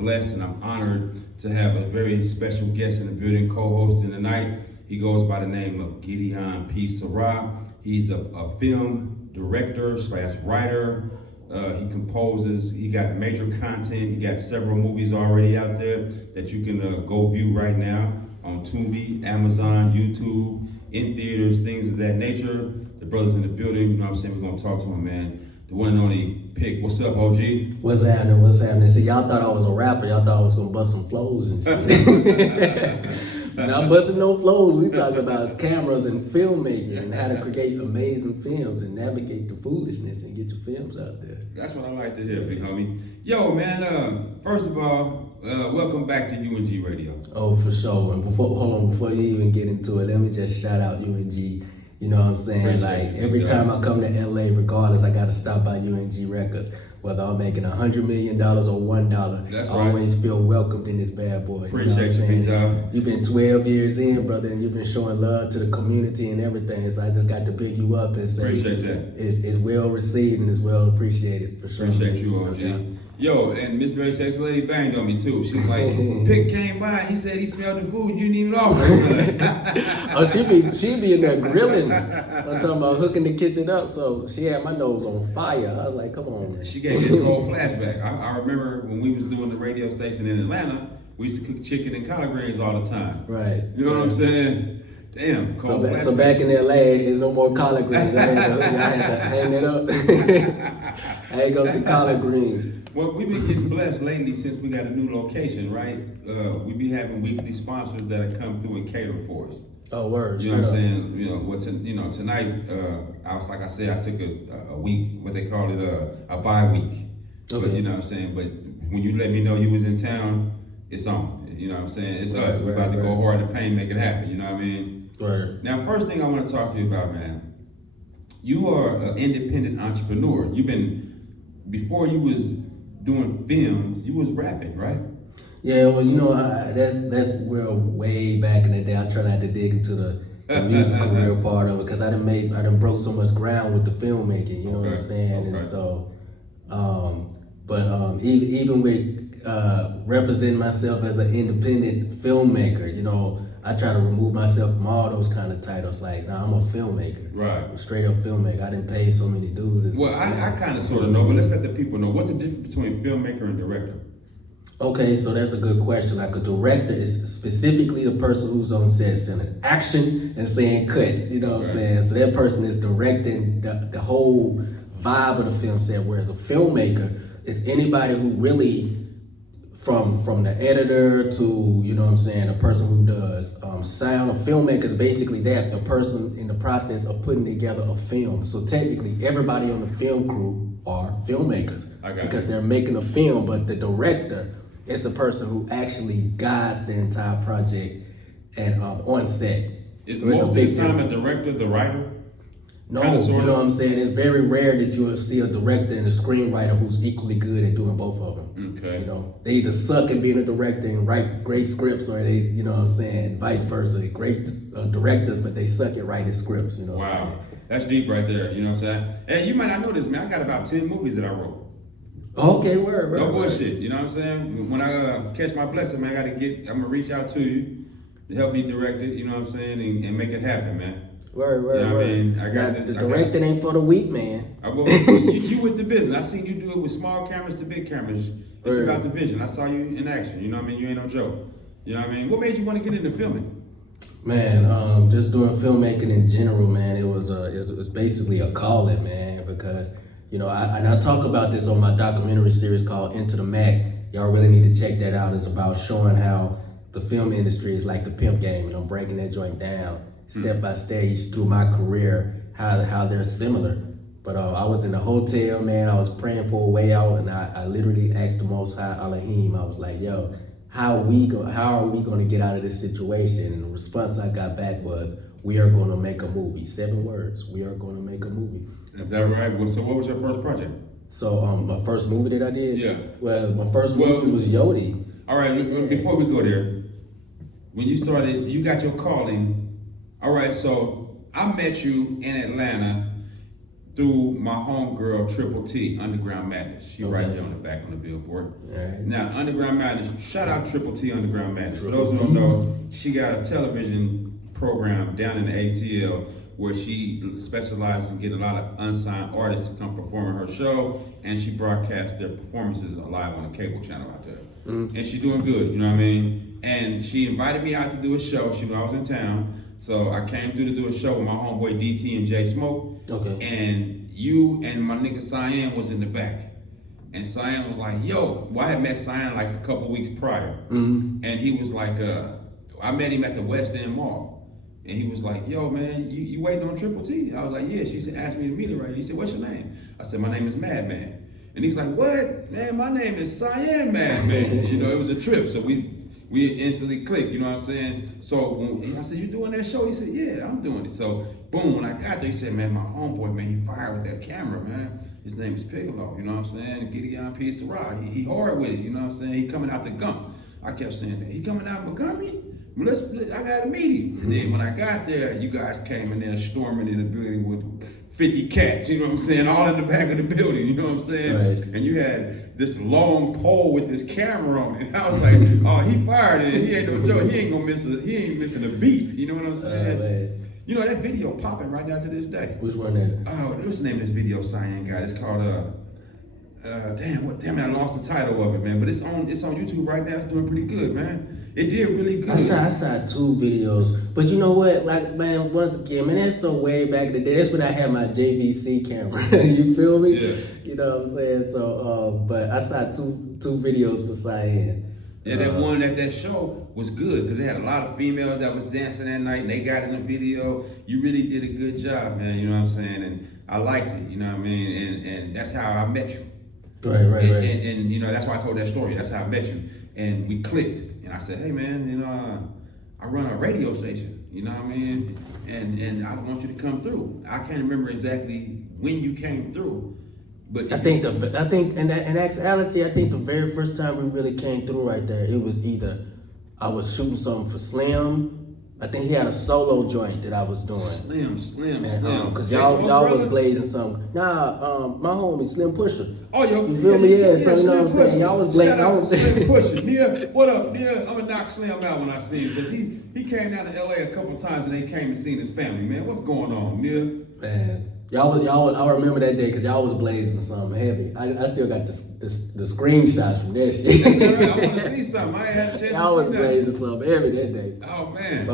blessed and I'm honored to have a very special guest in the building, co-hosting tonight. He goes by the name of Gideon P. SaRa. He's a film director / writer. He composes. He got major content. He got several movies already out there that you can go view right now on Tubi, Amazon, YouTube, in theaters, things of that nature. The brother's in the building. You know what I'm saying? We're gonna talk to him, man. The one and only Pick. What's up, OG? What's happening? See, y'all thought I was a rapper. Y'all thought I was gonna bust some flows and shit. Not busting no flows. We talking about cameras and filmmaking and how to create amazing films and navigate the foolishness and get your films out there. That's what I like to hear, big homie. Yo, man, first of all, welcome back to UNG Radio. Oh, for sure. And before you even get into it, let me just shout out UNG. You know what I'm saying? Appreciate like every time I come to LA, regardless, I gotta stop by UNG Records. Whether I'm making $100 million or $1, That's I always feel welcomed in this bad boy. Appreciate you, big dog. You've been 12 years in, brother, and you've been showing love to the community and everything. So I just got to big you up and say Appreciate that. It's well received and it's well appreciated for sure. Appreciate you, OG. Yo, and Miss Very Sexy Lady banged on me too. She was like, Pick came by, he said he smelled the food, you didn't even offer it. Oh, she be in there grilling. I'm talking about hooking the kitchen up, so she had my nose on fire. I was like, come on, man. She gave me a cold flashback. I remember when we was doing the radio station in Atlanta, we used to cook chicken and collard greens all the time. Right. You know what I'm saying? Damn, cold flashback. So back in LA, there's no more collard greens. I had to hang it up. I ain't gonna do collard greens. Well, we've been getting blessed lately since we got a new location, right? We be having weekly sponsors that come through and cater for us. Oh, word. You know what I'm saying? Tonight, I said, I took a week, what they call it, a bye week. Okay. But you know what I'm saying? But when you let me know you was in town, it's on. You know what I'm saying? It's us. We're about to go hard in the paint, make it happen. You know what I mean? Right. Now, first thing I want to talk to you about, man, you are an independent entrepreneur. Before you was doing films, you was rapping, right? Yeah, well, that's real way back in the day. I try not to dig into the music career part of it because I done broke so much ground with the filmmaking. You know what I'm saying? Okay. And so, even with representing myself as an independent filmmaker, I try to remove myself from all those kind of titles. Like, nah, I'm a filmmaker. Right. I'm a straight up filmmaker. I didn't pay so many dudes. Well, I kind of sort of know, but let's let the people know. What's the difference between filmmaker and director? Okay, so that's a good question. Like a director is specifically the person who's on set sending action and saying cut. You know what I'm saying? So that person is directing the whole vibe of the film set, whereas a filmmaker is anybody who really, from the editor to, the person who does sound. A filmmaker is basically the person in the process of putting together a film. So technically, everybody on the film crew are filmmakers because they're making a film, but the director is the person who actually guides the entire project and on set. Is most of the time a director the writer? No, you know what I'm saying? It's very rare that you'll see a director and a screenwriter who's equally good at doing both of them. Okay. They either suck at being a director and write great scripts, or they, vice versa. Great directors, but they suck at writing scripts, Wow, what I'm saying? That's deep right there, you know what I'm saying? Hey, you might not know this, man. I got about 10 movies that I wrote. Okay, word. No bullshit, you know what I'm saying? When I catch my blessing, man, I'm gonna reach out to you to help me direct it, you know what I'm saying, and make it happen, man. Word. You know what I mean? I got this. The directing ain't for the weak, man. You with the business. I seen you do it with small cameras to big cameras. It's about the vision. I saw you in action. You know what I mean? You ain't no joke. You know what I mean? What made you want to get into filming? Man, just doing filmmaking in general, man. It was basically a calling, man, because I talk about this on my documentary series called Into the Mac. Y'all really need to check that out. It's about showing how the film industry is like the pimp game, and I'm breaking that joint down step by stage through my career, how they're similar. But I was in a hotel, man. I was praying for a way out, and I literally asked the Most High Elohim. I was like, yo, how are we going to get out of this situation? And the response I got back was, we are going to make a movie. 7 words. We are going to make a movie. Is that right? Well, so what was your first project? So my first movie that I did? Yeah. Well, my first movie was Yodi. All right, before we go there, when you started, you got your calling. All right, so I met you in Atlanta through my homegirl, Triple T, Underground Madness. She Okay. right there on the back on the billboard. Right. Now, Underground Madness, shout out Triple T, Underground Madness. For Triple those who don't know, she got a television program down in the ATL where she specializes in getting a lot of unsigned artists to come perform in her show, and she broadcasts their performances live on a cable channel out there. And she's doing good, you know what I mean? And she invited me out to do a show. She knew I was in town. So I came through to do a show with my homeboy DT and J Smoke. Okay. And you and my nigga Cyan was in the back. And Cyan was like, yo, well, I had met Cyan like a couple weeks prior. And he was like, I met him at the West End Mall. And he was like, yo, man, you waiting on Triple T? I was like, yeah. She said, asked me to meet her right here. He said, what's your name? I said, my name is Madman. And he was like, what? Man, my name is Cyan Madman. You know, it was a trip. So we instantly clicked, you know what I'm saying? So when I said, you doing that show? He said, yeah, I'm doing it. So boom, when I got there, he said, man, my homeboy, man, he fired with that camera, man. His name is Piccolo, you know what I'm saying? Gideon P, SaRa. He hard with it, you know what I'm saying? He coming out the gump. I kept saying that. He coming out Montgomery? Well, I gotta meet him. And then when I got there, you guys came in there storming in the building with 50 cats, you know what I'm saying? All in the back of the building, you know what I'm saying? Right. And you had this long pole with this camera on it. And I was like, oh, he fired it. He ain't no joke. He ain't missing a beat. You know what I'm saying? You know, that video popping right now to this day. Which one is? Oh, what's the name of this video Cyan got? It's called damn, I lost the title of it, man. But it's on YouTube right now. It's doing pretty good, man. It did really good. I shot 2 videos, but you know what? Like, man, once again, man, that's so way back in the day. That's when I had my JVC camera. You feel me? Yeah. You know what I'm saying? So, but I shot two videos for Cyan. Yeah, that one at that show was good because they had a lot of females that was dancing that night and they got in the video. You really did a good job, man. You know what I'm saying? And I liked it. You know what I mean? And that's how I met you. Right. And you know, that's why I told that story. That's how I met you. And we clicked. And I said, hey man, you know, I run a radio station, you know what I mean? And I want you to come through. I can't remember exactly when you came through, but I think in actuality, I think the very first time we really came through right there, it was either I was shooting something for Slim. I think he had a solo joint that I was doing. Slim. Cause y'all was blazing something. Nah, my homie Slim Pusher. Oh, you feel me? Yeah, so you know what I'm saying. Y'all was blazing. Shout out to Slim Pusher. Nia, what up, Nia? I'm gonna knock Slim out when I see him because he came down to LA a couple times and they came and seen his family. Man, what's going on, Nia? Man, y'all. I remember that day because y'all was blazing something heavy. I still got the screenshots from that shit. I want to see something. I ain't had a chance. Y'all to was see blazing something heavy that day. Oh man.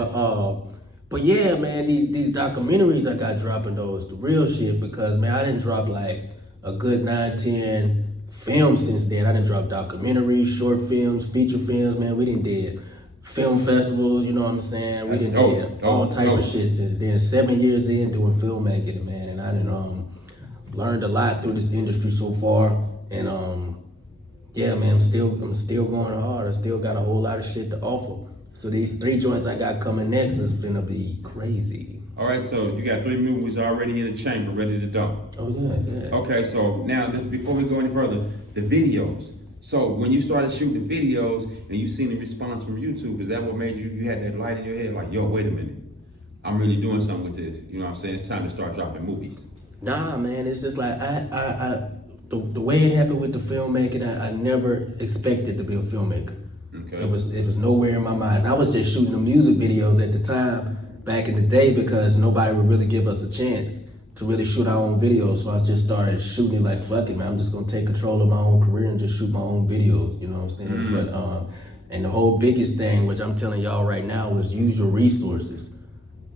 But yeah, man, these documentaries I got dropping those the real shit because man, I didn't drop like a good 9-10 films since then. I didn't drop documentaries, short films, feature films. Man, we didn't did film festivals. You know what I'm saying? We didn't did all type of shit since then. 7 years in doing filmmaking, man, and I didn't learned a lot through this industry so far. And yeah, man, I'm still going hard. I still got a whole lot of shit to offer. So these 3 joints I got coming next is finna be crazy. All right, so you got 3 movies already in the chamber, ready to dump. Oh yeah. Okay, so now just before we go any further, the videos. So when you started shooting the videos and you seen the response from YouTube, is that what made you had that light in your head like, yo, wait a minute, I'm really doing something with this? You know what I'm saying? It's time to start dropping movies. Nah, man, it's just like the way it happened with the filmmaking, I never expected to be a filmmaker. Okay. It was nowhere in my mind. I was just shooting the music videos at the time back in the day because nobody would really give us a chance to really shoot our own videos. So I just started shooting it like, fuck it, man, I'm just gonna take control of my own career and just shoot my own videos, you know what I'm saying? Mm-hmm. But and the whole biggest thing, which I'm telling y'all right now, is use your resources.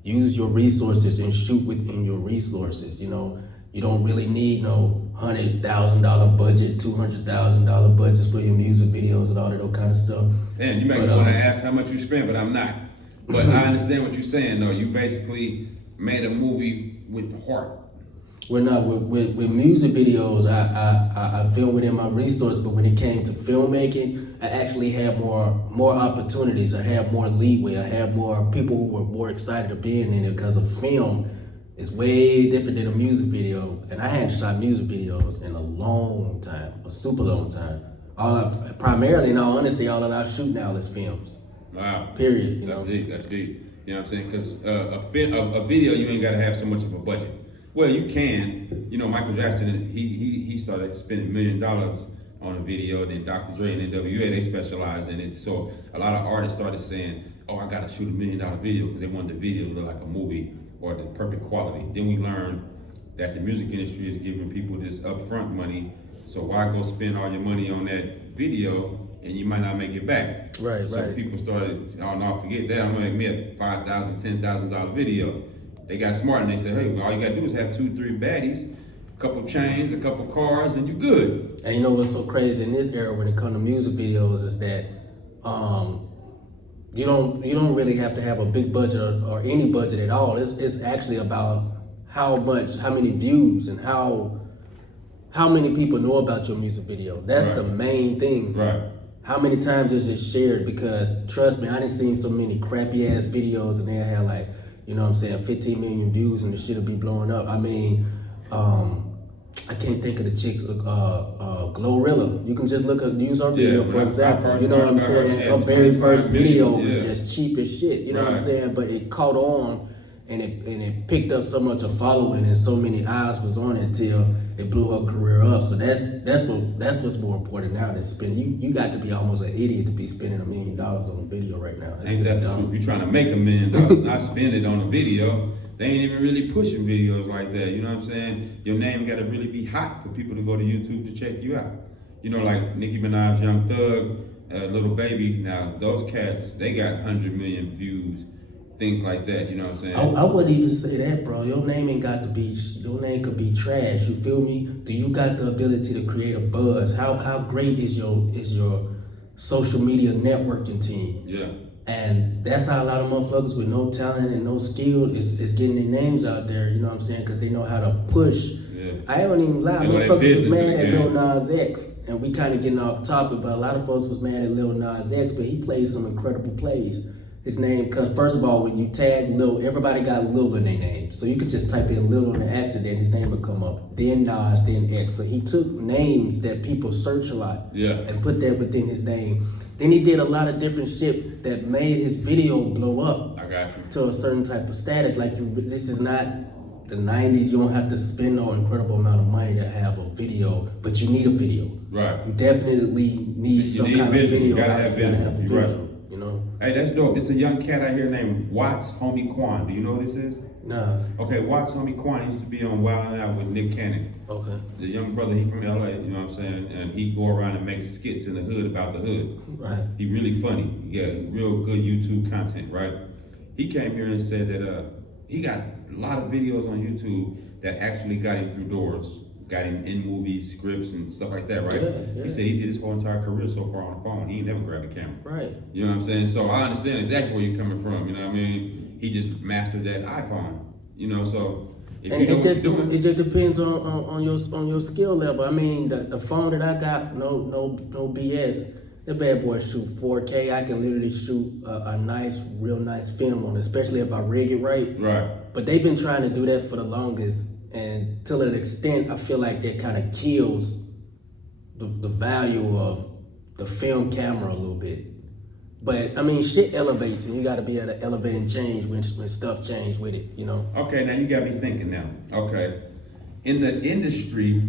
Use your resources and shoot within your resources, you know? You don't really need no $100,000 budget, $200,000 budgets for your music videos and all that kind of stuff. Man, you might want to ask how much you spent, but I'm not. But I understand what you're saying, though. You basically made a movie with heart. Well, no, with music videos, I filmed within my resource, but when it came to filmmaking, I actually had more opportunities. I had more leeway. I had more people who were more excited of being in it because a film is way different than a music video. And I hadn't shot music videos in a long time, a super long time. Primarily, in all honesty, all that I shoot now is films. Wow. Period. That's deep. You know what I'm saying? Because a video, you ain't got to have so much of a budget. Well, you can. You know, Michael Jackson, he started spending $1 million on a video, and then Dr. Dre and NWA, they specialize in it. So a lot of artists started saying, oh, I gotta shoot $1 million video because they wanted the video to look like a movie or the perfect quality. Then we learned that the music industry is giving people this upfront money, so why go spend all your money on that video and you might not make it back? Right, so right. people started, oh no, forget that, I'm gonna make me a $5,000, $10,000 video. They got smart and they said, hey, well, all you gotta do is have 2-3 baddies, a couple chains, a couple cars, and you're good. And you know what's so crazy in this era when it comes to music videos is that you don't really have to have a big budget or any budget at all. It's actually about how many views and how many people know about your music video. That's Right. the main thing. Right. How many times is it shared? Because trust me, I done seen so many crappy ass videos and they had like, you know what I'm saying, 15 million views and the shit'll be blowing up. I mean, I can't think of the chicks, Glorilla. You can just use our video for example. You know what I'm saying? Her very first video was just cheap as shit. You know what I'm saying? But it caught on and it picked up so much of following and so many eyes was on it till it blew her career up. So that's what's more important now than spending. You got to be almost an idiot to be spending $1 million on a video right now. Ain't that the truth? You're trying to make $1 million, not spend it on a video. They ain't even really pushing videos like that. You know what I'm saying? Your name got to really be hot for people to go to YouTube to check you out. You know, like Nicki Minaj, Young Thug, Little Baby. Now those cats, they got 100 million views, things like that. You know what I'm saying? I wouldn't even say that, bro. Your name ain't got to be. Your name could be trash. You feel me? Do you got the ability to create a buzz? How great is your social media networking team? Yeah. And that's how a lot of motherfuckers with no talent and no skill is getting their names out there, you know what I'm saying? Because they know how to push. Yeah. I don't even lie. Motherfuckers was mad at Lil Nas X, and we kind of getting off topic, but a lot of folks was mad at Lil Nas X, but he played some incredible plays. His name, because first of all, when you tag Lil, everybody got Lil in their name. So you could just type in Lil on the accident, his name would come up. Then Nas, then X. So he took names that people search a lot and put that within his name. Then he did a lot of different shit that made his video blow up to a certain type of status. Like, this is not the 90s. You don't have to spend no incredible amount of money to have a video, but you need a video. Right. You definitely need some kind of video. You gotta have visual. You're right. You know? Hey, that's dope. It's a young cat out here named Watts Homie Quan. Do you know what this is? Nah. Okay, Watts Homie Quan, he used to be on Wild 'N Out with Nick Cannon. Okay. The young brother, he from LA, you know what I'm saying? And he go around and make skits in the hood about the hood. Right. He really funny. He got real good YouTube content, right? He came here and said that he got a lot of videos on YouTube that actually got him through doors. Got him in movies, scripts, and stuff like that, right? Yeah. He said he did his whole entire career so far on the phone. He ain't never grabbed a camera. Right. You know what I'm saying? So I understand exactly where you're coming from. You know what I mean? He just mastered that iPhone. You know, so if And you know it just what you're doing, it just depends on your skill level. I mean, the phone that I got, no BS. The bad boy shoot 4K. I can literally shoot a real nice film on it, especially if I rig it right. right? But they've been trying to do that for the longest, and to an extent, I feel like that kind of kills the value of the film camera a little bit. But I mean, shit elevates, and you got to be able to elevate and change when stuff change with it, you know. Okay, now you got me thinking now. Okay, in the industry,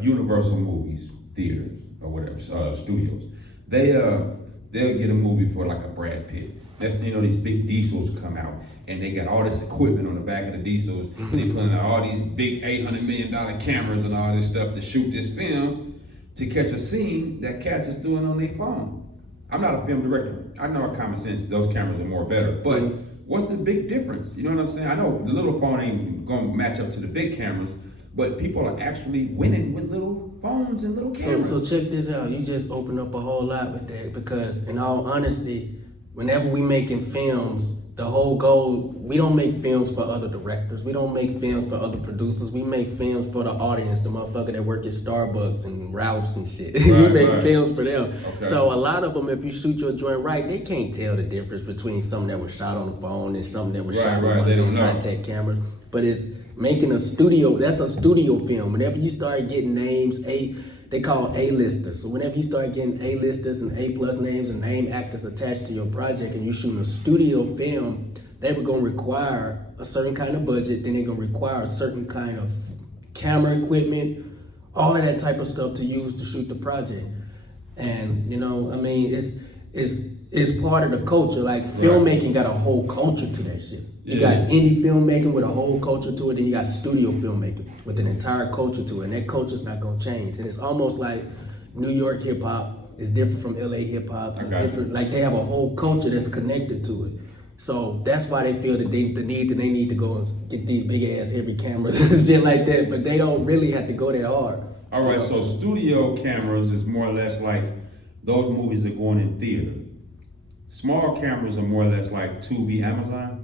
Universal Movies, theaters or whatever, studios, they'll get a movie for like a Brad Pitt. That's, you know, these big diesels come out and they got all this equipment on the back of the diesels. And they put in all these big $800 million cameras and all this stuff to shoot this film to catch a scene that cats is doing on their phone. I'm not a film director. I know in common sense those cameras are more better, but what's the big difference? You know what I'm saying? I know the little phone ain't gonna match up to the big cameras, but people are actually winning with little phones and little cameras. So check this out. You just opened up a whole lot with that, because in all honesty, whenever we making films, the whole goal, we don't make films for other directors. We don't make films for other producers. We make films for the audience, the motherfucker that work at Starbucks and Ralph's and shit. We make films for them. Okay. So a lot of them, if you shoot your joint right, they can't tell the difference between something that was shot on the phone and something that was shot on one of these high-tech cameras. But it's making a studio, that's a studio film. Whenever you start getting names, they call A-listers. So whenever you start getting A-listers and A-plus names and name actors attached to your project and you shooting a studio film, they were gonna require a certain kind of budget, then they're gonna require a certain kind of camera equipment, all of that type of stuff to use to shoot the project. And you know, I mean, it's part of the culture. Like filmmaking got a whole culture to that shit. You got indie filmmaking with a whole culture to it, then you got studio filmmaking with an entire culture to it, and that culture's not gonna change. And it's almost like New York hip hop is different from LA hip hop. It's different. Like they have a whole culture that's connected to it. So that's why they feel that they need to go and get these big ass heavy cameras and shit like that. But they don't really have to go that hard. All right, so studio cameras is more or less like those movies that go on in theater. Small cameras are more or less like Tubi, Amazon.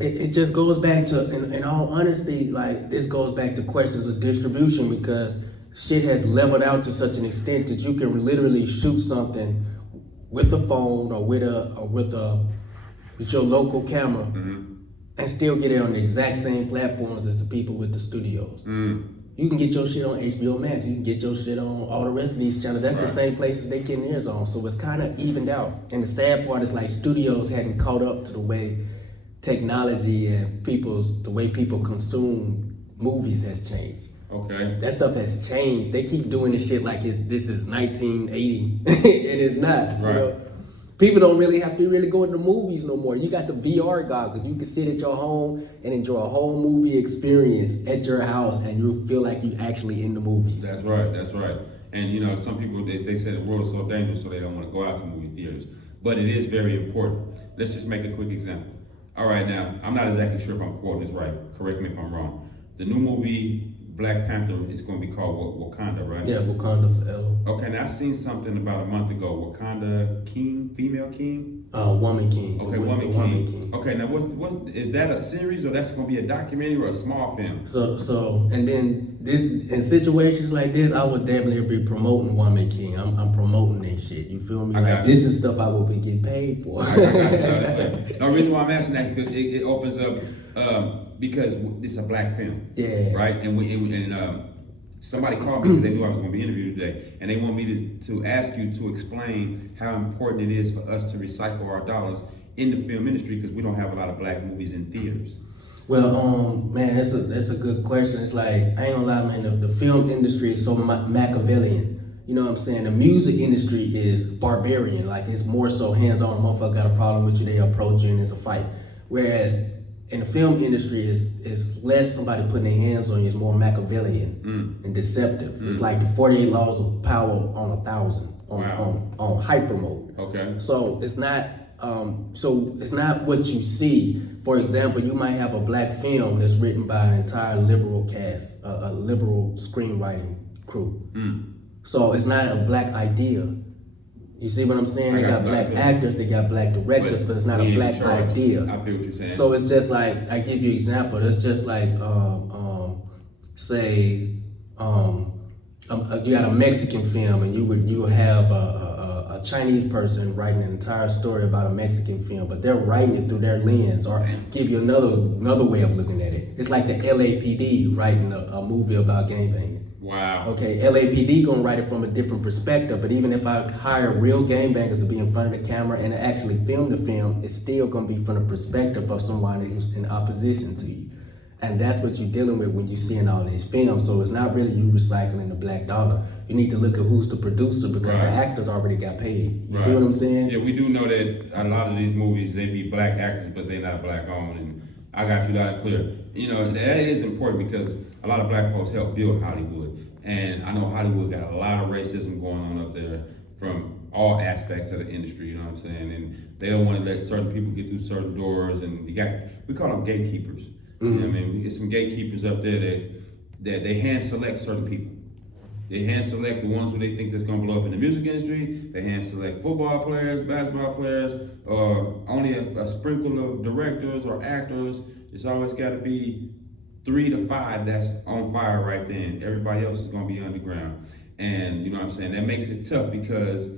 It just goes back to, in all honesty, like this goes back to questions of distribution, because shit has leveled out to such an extent that you can literally shoot something with a phone or with your local camera and still get it on the exact same platforms as the people with the studios. You can get your shit on HBO Max, you can get your shit on all the rest of these channels. That's the same places they getting theirs on. So it's kind of evened out. And the sad part is like studios hadn't caught up to the way technology and the way people consume movies has changed. Okay. That stuff has changed. They keep doing this shit like this is 1980, and it's not. Right. You know? People don't really have to really go into movies no more. You got the VR goggles. You can sit at your home and enjoy a whole movie experience at your house, and you feel like you actually in the movies. That's right. That's right. And you know, some people they say the world is so dangerous, so they don't want to go out to movie theaters. But it is very important. Let's just make a quick example. All right, now I'm not exactly sure if I'm quoting this right. Correct me if I'm wrong. The new movie Black Panther is going to be called Wakanda, right? Yeah, Wakanda Forever. Okay, now I seen something about a month ago. Wakanda King, female king? Woman King. Okay, Woman King. Okay, now what is that a series, or that's going to be a documentary or a small film? So, and then in situations like this, I would definitely be promoting Woman King. I'm promoting that shit. You feel me? Like this is stuff I will be getting paid for. The reason why I'm asking that because it opens up because it's a black film. Yeah. Right, and somebody called me because they knew I was going to be interviewed today, and they want me to ask you to explain how important it is for us to recycle our dollars in the film industry, because we don't have a lot of black movies in theaters. Well, man, that's a good question. It's like, I ain't gonna lie, man, the film industry is so Machiavellian. You know what I'm saying? The music industry is barbarian. Like, it's more so hands-on. A motherfucker got a problem with you, they approach you and it's a fight. Whereas in the film industry, it's less somebody putting their hands on you. It's more Machiavellian and deceptive. It's like the 48 laws of power on 1,000 on hyper mode. Okay. So it's not it's not what you see. For example, you might have a black film that's written by an entire liberal cast, a liberal screenwriting crew. So it's not a black idea. You see what I'm saying? They got black actors, they got black directors, but it's not a black idea. I feel what you're saying. So it's just like, I give you an example. It's just like, say, you got a Mexican film, and you would have a Chinese person writing an entire story about a Mexican film, but they're writing it through their lens, or give you another way of looking at it. It's like the LAPD writing a movie about gangbanging. Wow. Okay, LAPD gonna write it from a different perspective, but even if I hire real gangbangers to be in front of the camera and actually film the film, it's still gonna be from the perspective of someone who's in opposition to you. And that's what you're dealing with when you're seeing all these films. So it's not really you recycling the black dollar. You need to look at who's the producer, because the actors already got paid. You see what I'm saying? Yeah, we do know that a lot of these movies, they be black actors, but they're not black owned. And I got you loud and clear. You know, that is important because a lot of black folks help build Hollywood. And I know Hollywood got a lot of racism going on up there from all aspects of the industry, you know what I'm saying? And they don't want to let certain people get through certain doors, and we call them gatekeepers. You know what I mean? We get some gatekeepers up there that they hand select certain people. They hand select the ones who they think that's gonna blow up in the music industry. They hand select football players, basketball players, or only a sprinkle of directors or actors. It's always gotta be 3 to 5 that's on fire right then. Everybody else is gonna be underground. And you know what I'm saying? That makes it tough because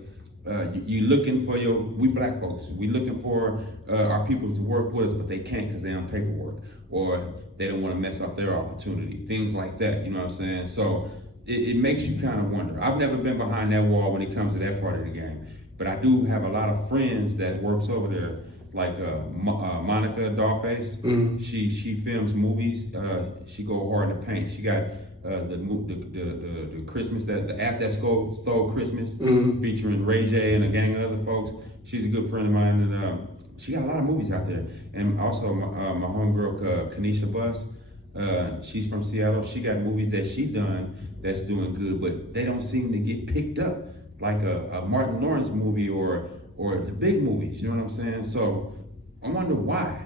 you looking for we black folks, we looking for our people to work with us, but they can't because they're on paperwork, or they don't want to mess up their opportunity, things like that, you know what I'm saying? So it makes you kind of wonder. I've never been behind that wall when it comes to that part of the game, but I do have a lot of friends that works over there, Monica Dollface. She films movies. She go hard in the paint. She got the Christmas the app that stole Christmas, featuring Ray J and a gang of other folks. She's a good friend of mine, and she got a lot of movies out there. And also my homegirl Kanisha Buss. She's from Seattle. She got movies that she done that's doing good, but they don't seem to get picked up like a Martin Lawrence movie or the big movies. You know what I'm saying? So I wonder why.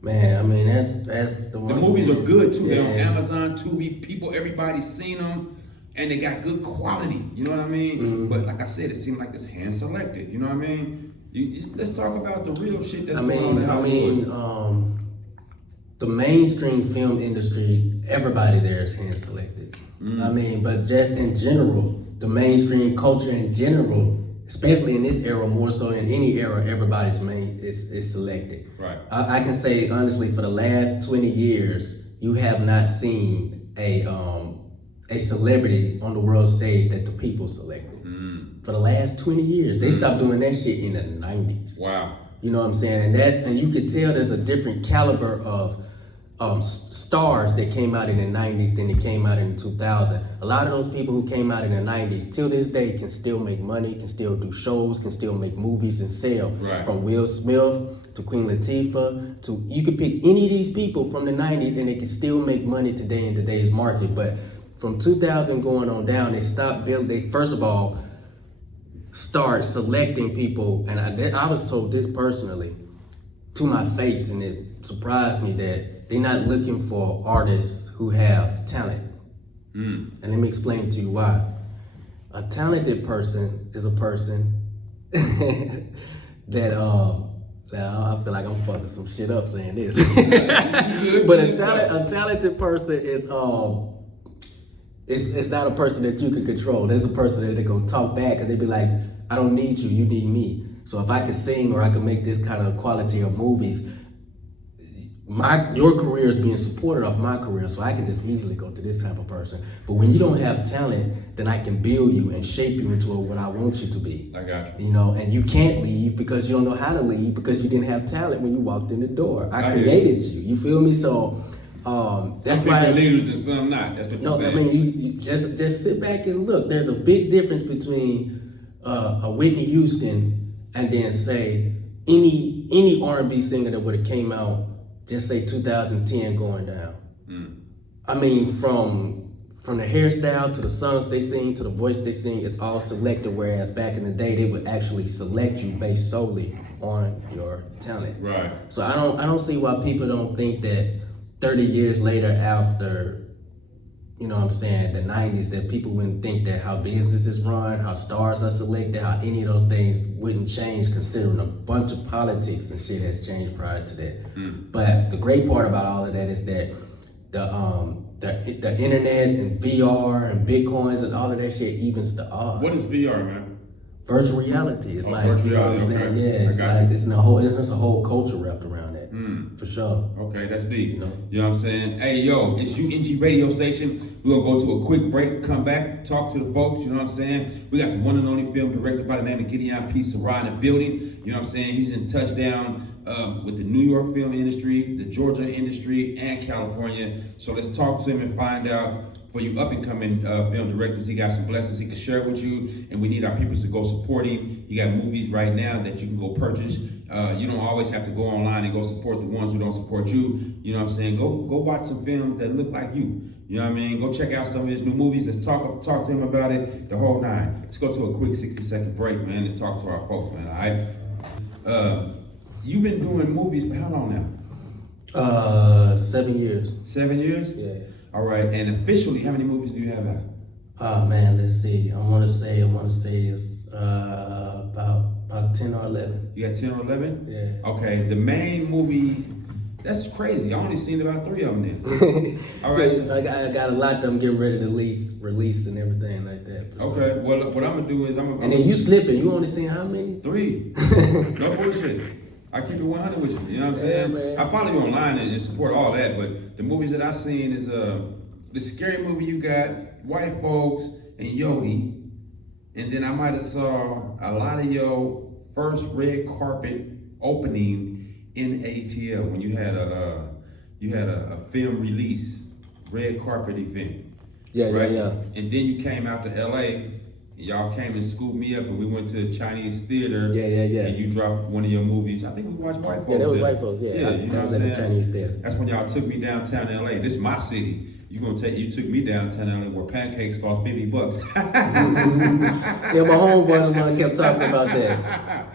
Man, I mean that's the movies are good too. They're on Amazon, Tubi. Everybody's seen them, and they got good quality. You know what I mean? But like I said, it seemed like it's hand selected. You know what I mean? Let's talk about the real shit that's going on in Hollywood. The mainstream film industry, everybody there is hand selected. I mean, but just in general, the mainstream culture in general, especially in this era, more so than any era, everybody's is selected. Right. I can say honestly, for the last 20 years, you have not seen a celebrity on the world stage that the people selected. For the last 20 years, they stopped doing that shit in the 90s. Wow. You know what I'm saying? And you could tell there's a different caliber of stars that came out in the 90s than it came out in 2000. A lot of those people who came out in the 90s till this day can still make money, can still do shows, can still make movies and sell. Right. From Will Smith to Queen Latifah to, you could pick any of these people from the 90s and they can still make money today in today's market. But from 2000 going on down, they stopped building. They first of all start selecting people, and I was told this personally to my face, and it surprised me that they're not looking for artists who have talent. And let me explain to you why. A talented person is a person that I feel like I'm fucking some shit up saying this. But a talented person is it's not a person that you can control. There's a person that they're gonna talk back because they be like, I don't need you, you need me. So if I can sing or I can make this kind of quality of movies, your career is being supported off my career, so I can just easily go to this type of person. But when you don't have talent, then I can build you and shape you into what I want you to be. I got you. You know, and you can't leave because you don't know how to leave because you didn't have talent when you walked in the door. I created you. You feel me? So that's why some leaders and some not. That's what you're saying. I mean, you just sit back and look. There's a big difference between a Whitney Houston and then say any R&B singer that would have came out, just say 2010 going down. I mean, from the hairstyle to the songs they sing to the voice they sing, it's all selected. Whereas back in the day, they would actually select you based solely on your talent. Right. So I don't see why people don't think that 30 years later after, you know what I'm saying, the 90s, that people wouldn't think that how businesses run, how stars are selected, how any of those things wouldn't change, considering a bunch of politics and shit has changed prior to that. But the great part about all of that is that the internet and VR and Bitcoins and all of that shit evens the odds. What is VR, man? Virtual reality. It's like, virtual you know what I'm reality, saying? okay. Yeah, it's like there's a whole culture wrapped around that. For sure. Okay, that's deep. You know? You know what I'm saying? Hey, yo, it's UNG Radio Station. We're going to go to a quick break, come back, talk to the folks, you know what I'm saying? We got the one and only film director by the name of Gideon P. SaRa in the building. You know what I'm saying? He's in touchdown with the New York film industry, the Georgia industry, and California. So let's talk to him and find out, for you up-and-coming film directors, he got some blessings he can share with you, and we need our people to go support him. He got movies right now that you can go purchase. You don't always have to go online and go support the ones who don't support you. You know what I'm saying? Go watch some films that look like you. You know what I mean? Go check out some of his new movies. Let's talk to him about it, the whole nine. Let's go to a quick 60-second break, man, and talk to our folks, man, all right? You've been doing movies for how long now? 7 years. 7 years? Yeah. All right, and officially, how many movies do you have out? Oh man, let's see. I want to say it's about 10 or 11. You got 10 or 11? Yeah. Okay, the main movie, that's crazy. I only seen about 3 of them then. All right. So I got a lot that I'm getting ready to release and everything like that. Okay, well, what I'm gonna do is and then you slipping. You only seen how many? 3. No bullshit. I keep it 100 with you. You know what I'm saying? Man. I follow you online and support all that, but the movies that I've seen is the scary movie you got, White Folks, and Yogi, and then I might have saw a lot of your first red carpet opening in ATL when you had a film release, red carpet event. Yeah, right? yeah. And then you came out to LA. Y'all came and scooped me up, and we went to the Chinese theater. Yeah. And you dropped one of your movies. I think we watched White Folks. Yeah, that was White Folks. Yeah, you know I was what I'm at the saying? Chinese theater. That's when y'all took me downtown LA. This is my city. You took me downtown LA where pancakes cost $50. Yeah, my homeboy the one kept talking about that.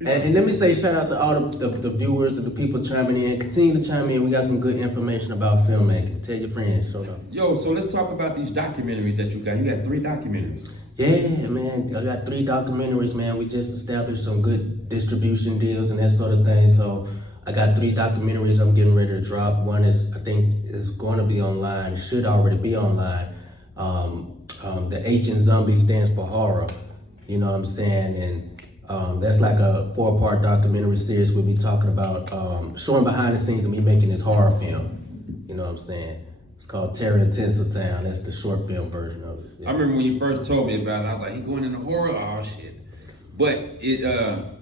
And let me say shout out to all the viewers and the people chiming in. Continue to chime in. We got some good information about filmmaking. Tell your friends. Show them. Yo, so let's talk about these documentaries that you got. You got 3 documentaries. Yeah, man. I got 3 documentaries, man. We just established some good distribution deals and that sort of thing. So I got 3 documentaries I'm getting ready to drop. One is, I think, is going to be online. It should already be online. The H in zombie stands for horror. You know what I'm saying? And that's like a 4-part documentary series. We'll be talking about showing behind the scenes of me making this horror film. You know what I'm saying? It's called Terror in Tinseltown. That's the short film version of it. Yeah. I remember when you first told me about it, I was like, he going into horror? Oh, shit. But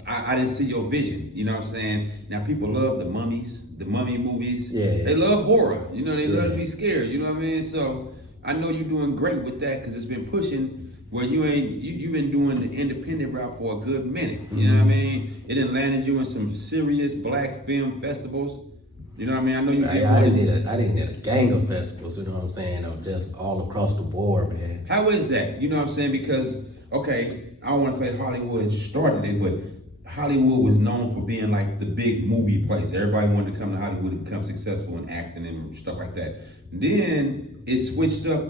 I didn't see your vision. You know what I'm saying? Now, people love the mummies, the mummy movies. Yeah. They love horror. You know, they love to be scared. You know what I mean? So I know you're doing great with that because it's been pushing. Well, you've been doing the independent route for a good minute. You know what I mean? It done landed you in some serious black film festivals. You know what I mean? I know you. I didn't get a gang of festivals. You know what I'm saying? Of just all across the board, man. How is that? You know what I'm saying? Because okay, I don't want to say Hollywood started it, but Hollywood was known for being like the big movie place. Everybody wanted to come to Hollywood and become successful in acting and stuff like that. Then it switched up.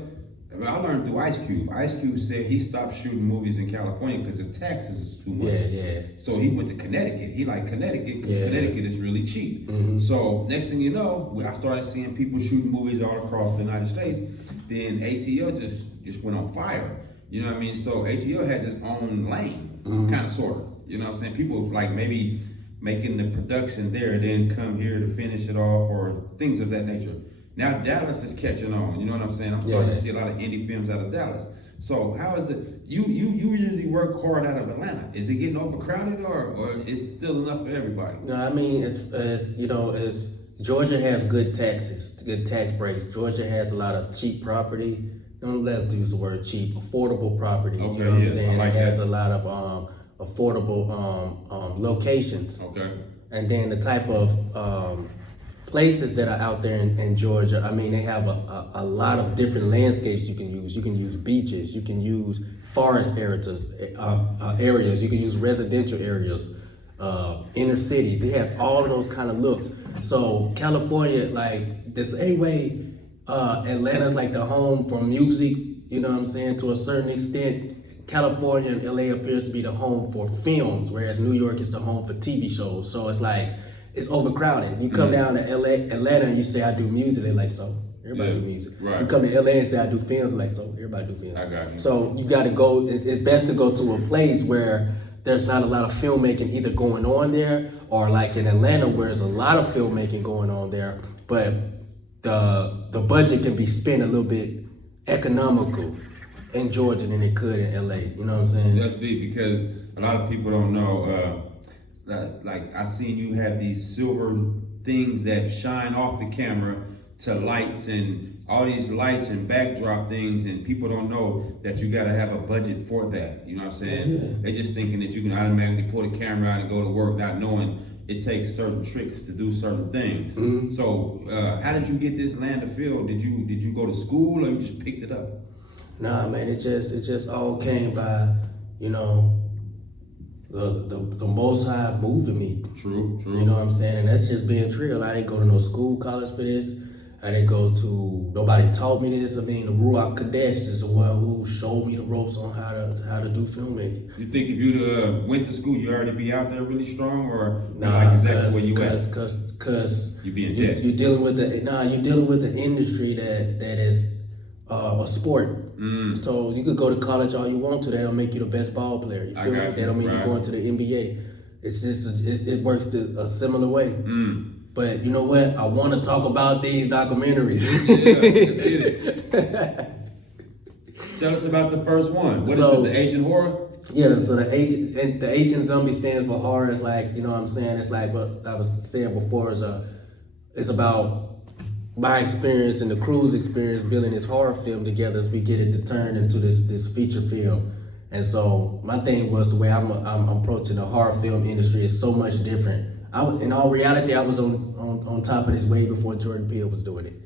I learned through Ice Cube. Ice Cube said he stopped shooting movies in California because the taxes is too much. Yeah. So he went to Connecticut. He liked Connecticut because Connecticut is really cheap. Mm-hmm. So next thing you know, I started seeing people shooting movies all across the United States. Then ATL just went on fire. You know what I mean? So ATL has its own lane, kind of, sort of. You know what I'm saying? People like maybe making the production there, then come here to finish it off or things of that nature. Now Dallas is catching on, you know what I'm saying? I'm starting to see a lot of indie films out of Dallas. So how is you usually work hard out of Atlanta. Is it getting overcrowded or it's still enough for everybody? No, I mean, it's Georgia has good taxes, good tax breaks. Georgia has a lot of cheap property. Don't let's use the word cheap, affordable property. Okay, you know what I'm saying? Like it has a lot of affordable locations. Okay. And then the type of places that are out there in Georgia, I mean, they have a lot of different landscapes you can use. You can use beaches, you can use forest areas, you can use residential areas, inner cities. It has all of those kind of looks. So California, like the same way Atlanta's like the home for music, you know what I'm saying, to a certain extent, California and LA appears to be the home for films, whereas New York is the home for TV shows. So it's like, it's overcrowded. You come down to Atlanta and you say, I do music, they're like, so everybody do music. Right. You come to LA and say, I do films, like, so everybody do films. I got you. So you gotta go, it's best to go to a place where there's not a lot of filmmaking either going on there, or like in Atlanta where there's a lot of filmmaking going on there, but the budget can be spent a little bit economical in Georgia than it could in LA. You know what I'm saying? That's deep because a lot of people don't know. Like I seen you have these silver things that shine off the camera to lights and all these lights and backdrop things, and people don't know that you gotta have a budget for that. You know what I'm saying? Yeah. They just thinking that you can automatically pull the camera out and go to work, not knowing it takes certain tricks to do certain things. Mm-hmm. So how did you get this land to fill? Did you go to school or you just picked it up? Nah, man, it just all came by, you know, the Most High moving me. True. You know what I'm saying? And that's just being real. I didn't go to no school, college for this. I didn't go to, nobody taught me this. I mean, the Ruach Kadesh is the one who showed me the ropes on how to do filmmaking. You think if you went to school, you already be out there really strong, or Nah, like exactly where you at? Cause You be in debt. You're dealing with the industry that is a sport. So you could go to college all you want to. They don't make you the best ball player. You feel me? They don't mean you're going to the NBA. It's just it works a similar way. But you know what? I want to talk about these documentaries. Yeah, let's get it. Tell us about the first one. What is it? The Agent Horror? Yeah, so the H in zombie stands for horror. It's like, you know what I'm saying? It's like what I was saying before, it's about my experience and the crew's experience building this horror film together as we get it to turn into this feature film. And so my thing was the way I'm approaching the horror film industry is so much different. In all reality, I was on top of this way before Jordan Peele was doing it.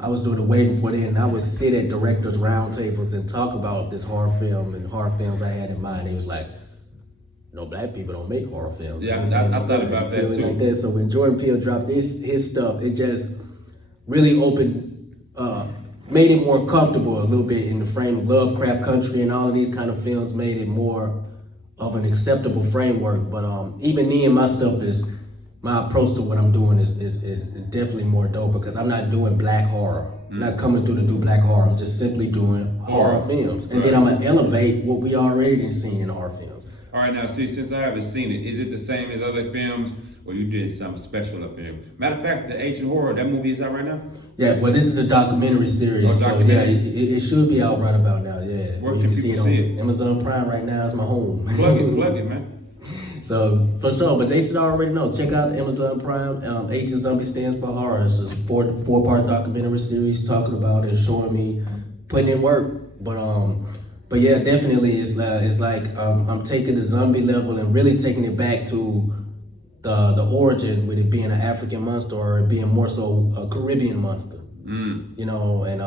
I was doing it way before then. And I would sit at directors' roundtables and talk about this horror film and horror films I had in mind. It was like, no, black people don't make horror films. Yeah, I thought about that too. Like that. So when Jordan Peele dropped his stuff, it just really opened, made it more comfortable a little bit in the frame of Lovecraft Country and all of these kind of films made it more of an acceptable framework. But even then, my approach to what I'm doing is definitely more dope because I'm not doing black horror. I'm not coming through to do black horror. I'm just simply doing horror films. And then I'm gonna elevate what we already seen in horror films. All right, now see, since I haven't seen it, is it the same as other films, or you did something special up there? Matter of fact, the Ancient Horror, that movie is out right now? Yeah, well, this is a documentary series, documentary. So yeah, it should be out right about now. Yeah, Where can people see it? Amazon Prime right now is my home. Plug it, man. So for sure, but they should already know. Check out Amazon Prime. H in Zombie stands for horror. It's a four-part documentary series talking about and showing me putting in work. But yeah, definitely it's like I'm taking the zombie level and really taking it back to the origin, with it being an African monster or it being more so a Caribbean monster. You know, and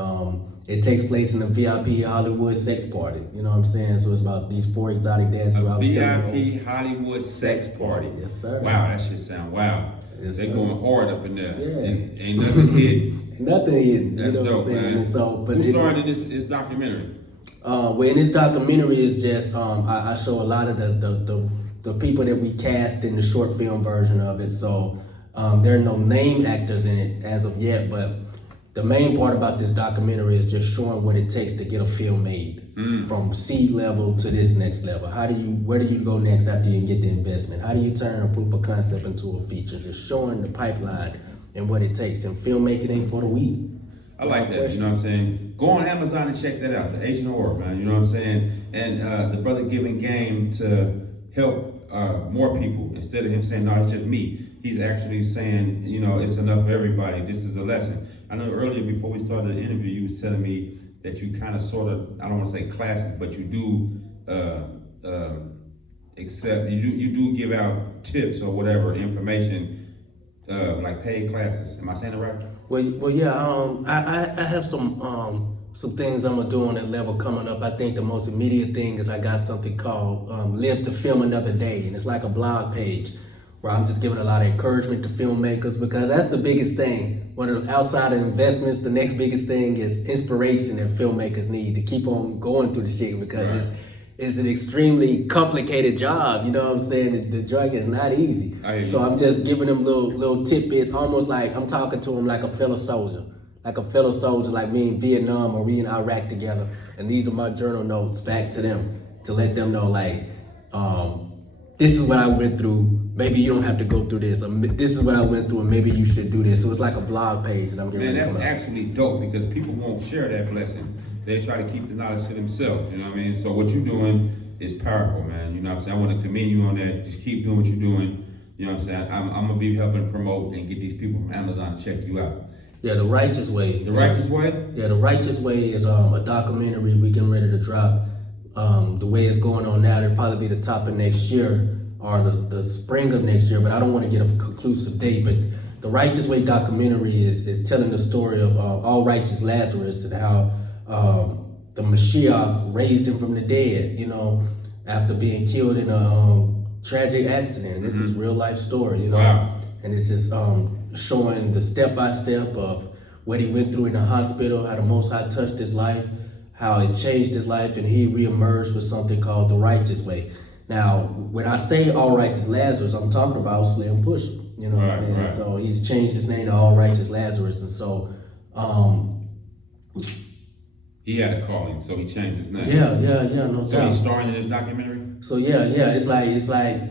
it takes place in a VIP Hollywood sex party. You know what I'm saying? So it's about these 4 exotic dancers. A VIP Hollywood sex party. Yes, sir. Wow, that shit sound wow. Yes, They're sir. going hard up in there. Yeah. Ain't nothing hidden. Nothing hidden. That's you know dope, what I'm saying? man. And so, but who starred in this documentary? Well, in this documentary is just I show a lot of the people that we cast in the short film version of it. So there are no name actors in it as of yet, but the main part about this documentary is just showing what it takes to get a film made from seed level to this next level. Where do you go next after you get the investment? How do you turn a proof of concept into a feature? Just showing the pipeline and what it takes. And filmmaking ain't for the weak. I like that, you know what I'm saying? Go on Amazon and check that out, the Asian Horror, man, you know what I'm saying? And the brother giving game to help more people, instead of him saying, no, it's just me. He's actually saying, you know, it's enough for everybody, this is a lesson. I know earlier before we started the interview, you was telling me that you kind of sort of, I don't want to say classes, but you do accept, you do give out tips or whatever, information, like paid classes. Am I saying it right? Well, yeah. I have some things I'm gonna do on that level coming up. I think the most immediate thing is I got something called "Live to Film Another Day," and it's like a blog page where I'm just giving a lot of encouragement to filmmakers because that's the biggest thing. Outside of investments, the next biggest thing is inspiration that filmmakers need to keep on going through the shit because it's an extremely complicated job. You know what I'm saying? The joint is not easy. So I'm just giving them little tidbits, almost like I'm talking to them like a fellow soldier, like me in Vietnam or we in Iraq together. And these are my journal notes back to them to let them know, like, this is what I went through. Maybe you don't have to go through this. This is what I went through, and maybe you should do this. So it's like a blog page that I'm giving. Man, that's actually dope because people won't share that blessing. They try to keep the knowledge to themselves, you know what I mean? So what you're doing is powerful, man. You know what I'm saying? I want to commend you on that. Just keep doing what you're doing. You know what I'm saying? I'm going to be helping promote and get these people from Amazon to check you out. Yeah, The Righteous Way. The Righteous Way? Yeah, The Righteous Way is a documentary we getting ready to drop. The way it's going on now, it'll probably be the top of next year or the spring of next year, but I don't want to get a conclusive date. But The Righteous Way documentary is telling the story of all righteous Lazarus and how the Mashiach raised him from the dead, you know, after being killed in a tragic accident. And this is real life story, you know. Wow. And it's just showing the step-by-step of what he went through in the hospital, how the Most High touched his life, how it changed his life, and he reemerged with something called the Righteous Way. Now, when I say all righteous Lazarus, I'm talking about Slim Pusher, you know what I'm saying? Right. So he's changed his name to All Righteous Lazarus, and so he had a calling, so he changed his name. Yeah, no doubt. So he's starring in this documentary? So yeah, it's like,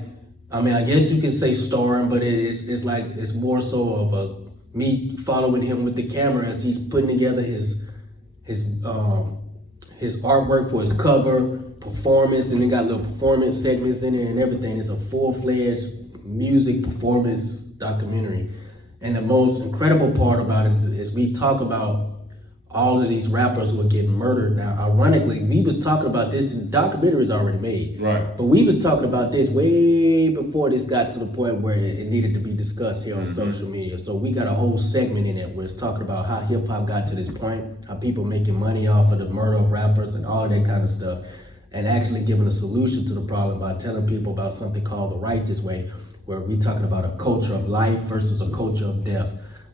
I mean, I guess you can say starring, but it's more so of me following him with the camera as he's putting together his artwork for his cover, performance, and it got little performance segments in it and everything. It's a full-fledged music performance documentary. And the most incredible part about it is we talk about all of these rappers who are getting murdered. Now, ironically, we was talking about this, and the documentary is already made. Right. But we was talking about this way before this got to the point where it needed to be discussed here on social media. So we got a whole segment in it where it's talking about how hip hop got to this point, how people making money off of the murder of rappers and all of that kind of stuff, and actually giving a solution to the problem by telling people about something called the righteous way, where we talking about a culture of life versus a culture of death.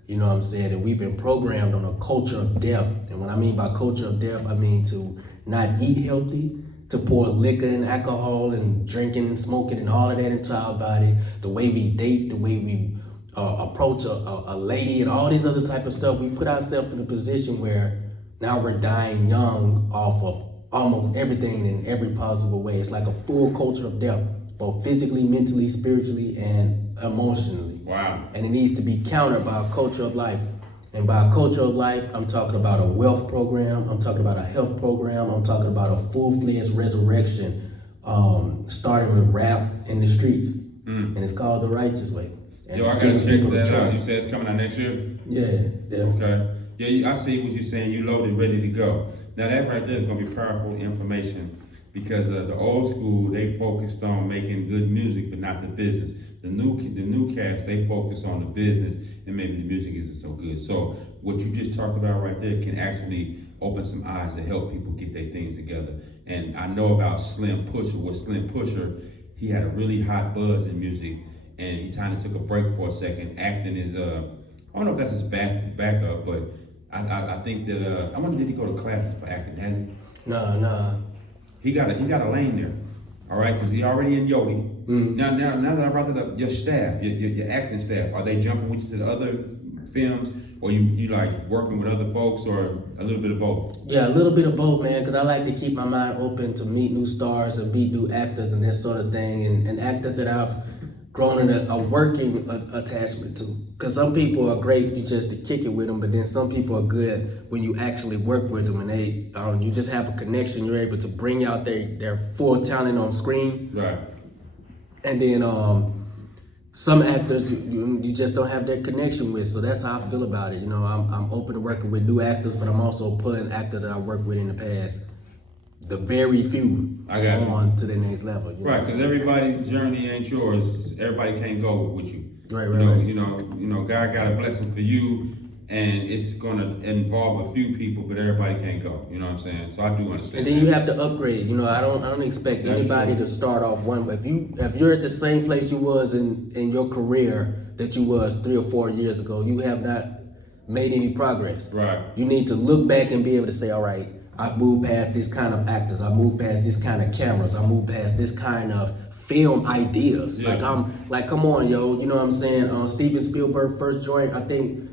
You know what I'm saying? And we've been programmed on a culture of death. And when I mean by culture of death, I mean to not eat healthy, to pour liquor and alcohol and drinking and smoking and all of that into our body, the way we date, the way we approach a lady and all these other type of stuff. We put ourselves in a position where now we're dying young off of almost everything in every possible way. It's like a full culture of death, both physically, mentally, spiritually, and emotionally. Wow. And it needs to be countered by a culture of life. And by a culture of life, I'm talking about a wealth program, I'm talking about a health program, I'm talking about a full-fledged resurrection, starting with rap in the streets. And it's called The Righteous Way. And Yo, I gotta check that out. You said it's coming out next year? Yeah, definitely. Okay. Yeah, I see what you're saying. You loaded, ready to go. Now that right there is gonna be powerful information, because the old school, they focused on making good music, but not the business. The new cast, they focus on the business, and maybe the music isn't so good. So what you just talked about right there can actually open some eyes to help people get their things together. And I know about Slim Pusher. With Slim Pusher, he had a really hot buzz in music, and he kind of took a break for a second. Acting is, I don't know if that's his backup, but I think that, I wonder, did he go to classes for acting? Has he? No. He got a lane there, all right, because he already in Yodi. Now that I brought that up, your staff, your acting staff, are they jumping with you to the other films, or you like working with other folks, or a little bit of both? Yeah, a little bit of both, man, because I like to keep my mind open to meet new stars and meet new actors and that sort of thing, and actors that I've grown in a working attachment to. Because some people are great, you just to kick it with them, but then some people are good when you actually work with them, and they you just have a connection. You're able to bring out their full talent on screen. Right. And then some actors you just don't have that connection with. So that's how I feel about it. You know, I'm open to working with new actors, but I'm also pulling actors that I worked with in the past, the very few, on to the next level. Right, because everybody's journey ain't yours. Everybody can't go with you. Right. You know, God got a blessing for you, and it's gonna involve a few people, but everybody can't go. You know what I'm saying? So I do understand. And then you have to upgrade. You know, I don't expect anybody to start off one. But if you're at the same place you was in your career that you was 3 or 4 years ago, you have not made any progress. Right. You need to look back and be able to say, all right, I've moved past this kind of actors. I've moved past this kind of cameras. I moved past this kind of film ideas. Yeah. Come on, yo. You know what I'm saying? Steven Spielberg's first joint, I think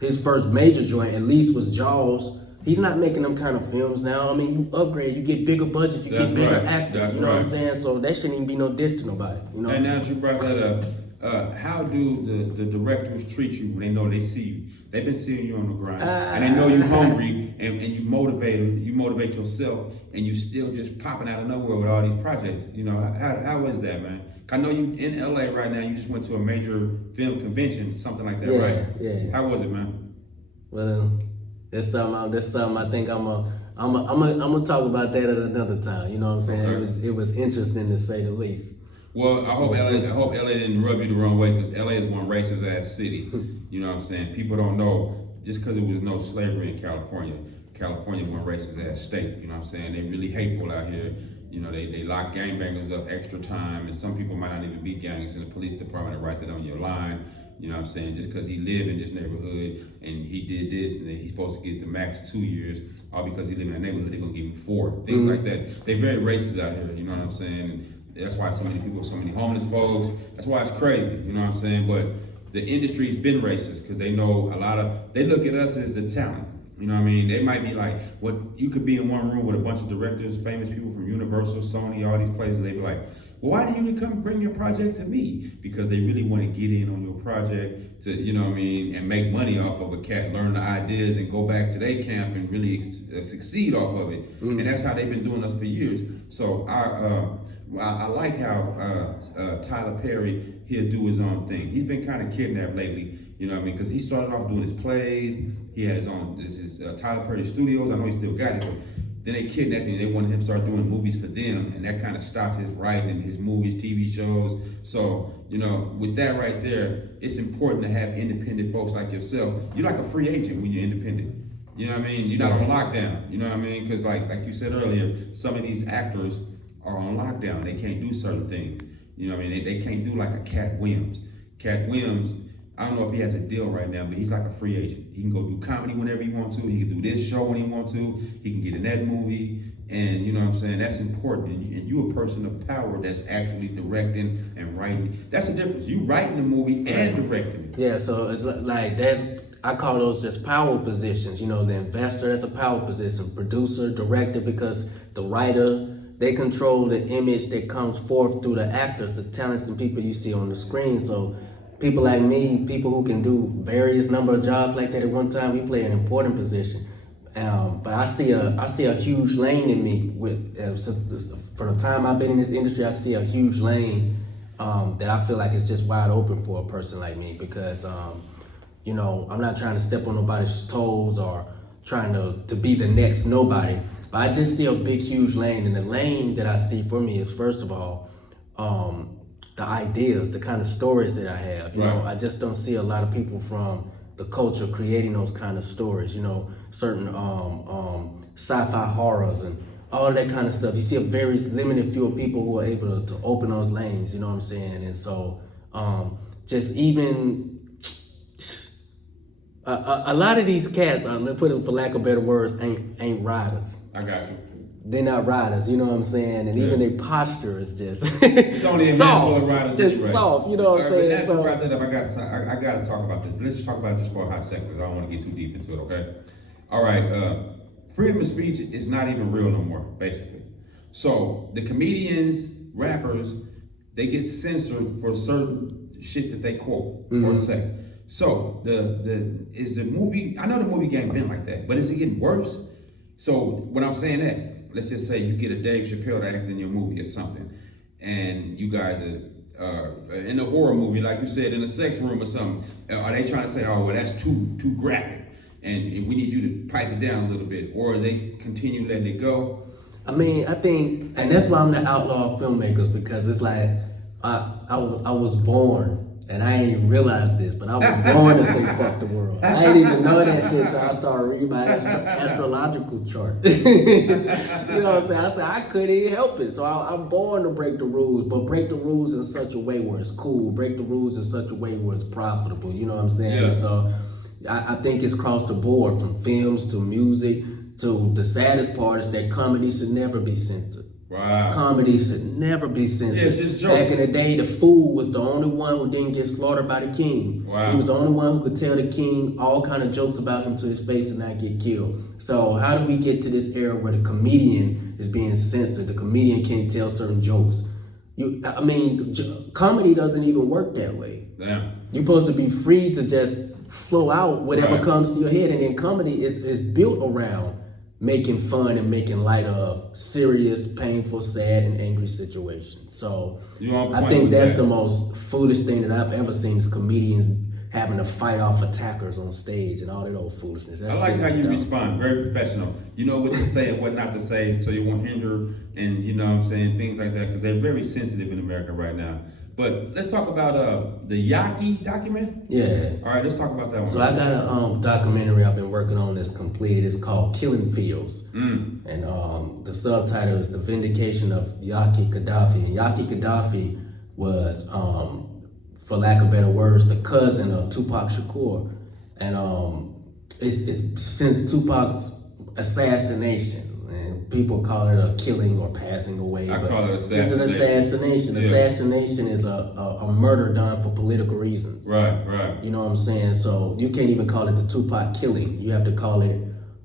his first major joint at least was Jaws. He's not making them kind of films now. I mean, you upgrade, you get bigger budgets, you get bigger actors. You know what I'm saying? So that shouldn't even be no diss to nobody. You know? And now that you brought that up, how do the directors treat you when they know they see you? They've been seeing you on the grind, and they know you're hungry, and you motivate yourself, and you still just popping out of nowhere with all these projects. You know, how is that, man? I know you in LA right now. You just went to a major film convention, something like that, right? Yeah. How was it, man? Well, that's something I think I'm gonna talk about that at another time. You know what I'm saying? Okay. It was interesting to say the least. Well, I hope LA didn't rub you the wrong way, because LA is one racist ass city. You know what I'm saying? People don't know, just because there was no slavery in California one racist ass state. You know what I'm saying? They're really hateful out here. You know, they lock gangbangers up extra time, and some people might not even be gangs, and the police department will write that on your line. You know what I'm saying? Just because he lived in this neighborhood and he did this, and then he's supposed to get the max 2 years, all because he lived in that neighborhood, they're gonna give him 4. Things like that. They're very racist out here. You know what I'm saying? And that's why so many people, so many homeless folks. That's why it's crazy. You know what I'm saying? But the industry's been racist, because they know they look at us as the talent. You know what I mean? They might be like, you could be in one room with a bunch of directors, famous people from Universal, Sony, all these places. They be like, well, why do you come bring your project to me? Because they really want to get in on your project to, you know what I mean, and make money off of a cat, learn the ideas, and go back to their camp and really succeed off of it. And that's how they've been doing us for years. So I like how Tyler Perry, he'll do his own thing. He's been kind of kidnapped lately, you know what I mean? Because he started off doing his plays. He had his own, his Tyler Perry Studios. I know he still got it, but then they kidnapped him. They wanted him to start doing movies for them, and that kind of stopped his writing and his movies, TV shows. So, you know, with that right there, it's important to have independent folks like yourself. You're like a free agent when you're independent. You know what I mean? You're not on lockdown. You know what I mean? Because like you said earlier, some of these actors are on lockdown. They can't do certain things. You know what I mean? They can't do like a Cat Williams. Cat Williams, I don't know if he has a deal right now, but he's like a free agent. He can go do comedy whenever he wants to. He can do this show when he wants to. He can get in that movie. And you know what I'm saying? That's important. And you're a person of power that's actually directing and writing. That's the difference. You writing the movie and directing it. Yeah, so it's like that's, I call those just power positions. You know, the investor, that's a power position. Producer, director, because the writer, they control the image that comes forth through the actors, the talents and people you see on the screen. So people like me, people who can do various number of jobs like that at one time, we play an important position. But I see a huge lane in me with from the time I've been in this industry. I see a huge lane that I feel like is just wide open for a person like me, because you know, I'm not trying to step on nobody's toes or trying to be the next nobody. But I just see a big, huge lane, and the lane that I see for me is, first of all, the ideas, the kind of stories that I have. You know, I just don't see a lot of people from the culture creating those kind of stories. You know, certain sci-fi horrors and all that kind of stuff. You see a very limited few of people who are able to open those lanes. You know what I'm saying? And so, just even a lot of these cats, let's put it for lack of better words, ain't riders. I got you. They're not riders, you know what I'm saying? And even their posture is just it's only a soft, handful of riders just anyway. soft, you know what I'm saying? That's So, right there. I got to talk about this. Let's just talk about this for a hot second, because I don't want to get too deep into it, okay? All right, freedom of speech is not even real no more, basically. So the comedians, rappers, they get censored for certain shit that they quote or say. So is the movie, I know the movie game been like that, but is it getting worse? So when I'm saying that, let's just say you get a Dave Chappelle to act in your movie or something, and you guys are in a horror movie, like you said, in a sex room or something. Are they trying to say, oh, well, that's too graphic, and we need you to pipe it down a little bit, or they continue letting it go? I mean, I think, and that's why I'm the outlaw of filmmakers, because it's like, I was born, and I ain't even realized this, but I was born to say fuck the world. I didn't even know that shit until I started reading my astrological chart. You know what I'm saying? I said, I couldn't even help it. So I'm born to break the rules, but break the rules in such a way where it's cool. Break the rules in such a way where it's profitable. You know what I'm saying? Yeah. So I think it's across the board, from films to music to the saddest part is that comedy should never be censored. Wow. Comedy should never be censored. Yeah, it's just jokes. Back in the day, the fool was the only one who didn't get slaughtered by the king. Wow. He was the only one who could tell the king all kind of jokes about him to his face and not get killed. So how do we get to this era where the comedian is being censored? The comedian can't tell certain jokes. Comedy doesn't even work that way. Damn. You're supposed to be free to just flow out whatever Right. comes to your head, and then comedy is built around making fun and making light of serious, painful, sad, and angry situations. So I think that's the most foolish thing that I've ever seen, is comedians having to fight off attackers on stage and all that old foolishness. I like how you respond, very professional. You know what to say and what not to say, so you won't hinder, and you know what I'm saying, things like that, because they're very sensitive in America right now. But let's talk about the Yaki document. Yeah. All right, let's talk about that one. So I got a documentary I've been working on that's completed. It's called Killing Fields. And the subtitle is The Vindication of Yaki Gaddafi. And Yaki Gaddafi was, for lack of better words, the cousin of Tupac Shakur. And it's since Tupac's assassination. And people call it a killing or passing away. I but call it assassination. It's an assassination. Yeah. Assassination is a murder done for political reasons. Right. You know what I'm saying? So you can't even call it the Tupac killing. You have to call it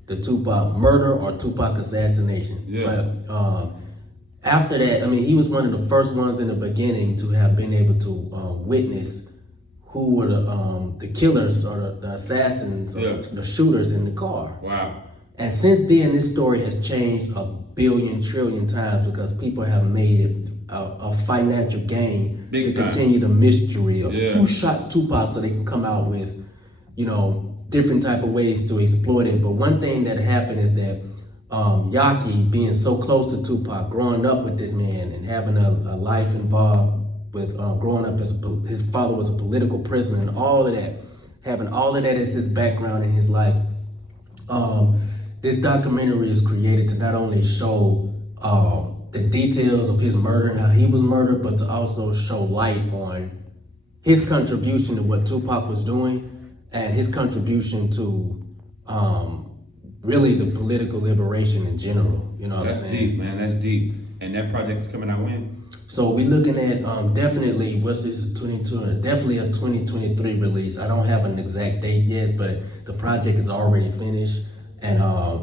the Tupac murder or Tupac assassination. Yeah. But after that, I mean, he was one of the first ones in the beginning to have been able to witness who were the killers or the assassins or the shooters in the car. Wow. And since then, this story has changed a billion trillion times because people have made it a financial gain to continue the mystery of who shot Tupac, so they can come out with, you know, different type of ways to exploit it. But one thing that happened is that Yaki, being so close to Tupac, growing up with this man and having a life involved with growing up as his father was a political prisoner and all of that, having all of that as his background in his life. This documentary is created to not only show the details of his murder and how he was murdered, but to also show light on his contribution to what Tupac was doing and his contribution to really the political liberation in general. You know what I'm saying? That's deep, man. That's deep. And that project is coming out when? So we're looking at definitely, what's this, is 22, definitely a 2023 release. I don't have an exact date yet, but the project is already finished. And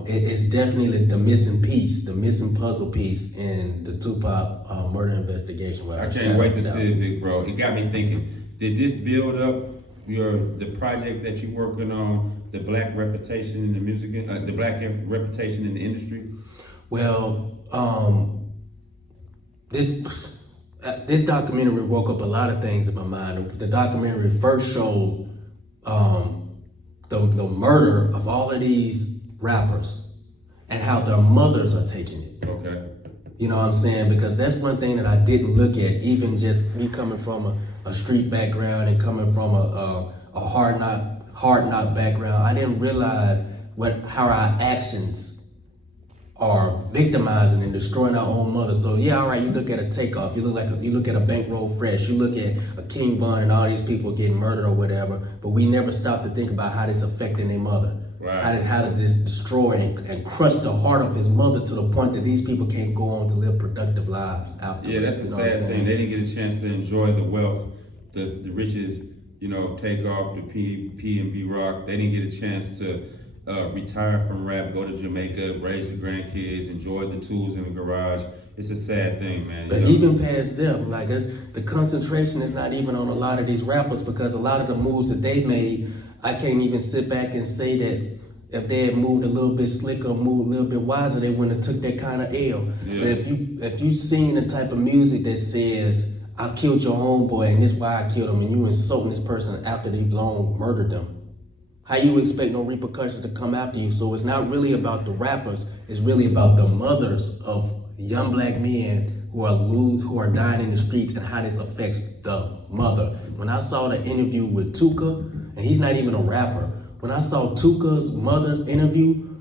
it's definitely the missing piece, the missing puzzle piece in the Tupac murder investigation. I can't wait to see it, big bro. It got me thinking, did this build up the project that you're working on, the black reputation in the music, the black reputation in the industry? Well, this documentary woke up a lot of things in my mind. The documentary first showed the murder of all of these rappers and how their mothers are taking it. Okay. You know what I'm saying? Because that's one thing that I didn't look at, even just me coming from a street background and coming from a hard knock background. I didn't realize how our actions are victimizing and destroying our own mother. So yeah, all right, you look at a Takeoff, you look at a Bankroll Fresh, you look at a King Von and all these people getting murdered or whatever, but we never stop to think about how this affecting their mother. Right. How did this destroy and crush the heart of his mother to the point that these people can't go on to live productive lives after. Yeah, that's the sad thing. They didn't get a chance to enjoy the wealth, the riches, you know, Takeoff, the P and B Rock. They didn't get a chance to retire from rap, go to Jamaica, raise the grandkids, enjoy the tools in the garage. It's a sad thing, man. But even past them, like the concentration is not even on a lot of these rappers, because a lot of the moves that they made, I can't even sit back and say that if they had moved a little bit slicker, moved a little bit wiser, they wouldn't have took that kind of L. Yeah. But if you seen the type of music that says, I killed your homeboy and this is why I killed him, and you insulting this person after they've long murdered them, how you expect no repercussions to come after you? So it's not really about the rappers, it's really about the mothers of young black men who are dying in the streets and how this affects the mother. When I saw the interview with Tuka, and he's not even a rapper, when I saw Tuka's mother's interview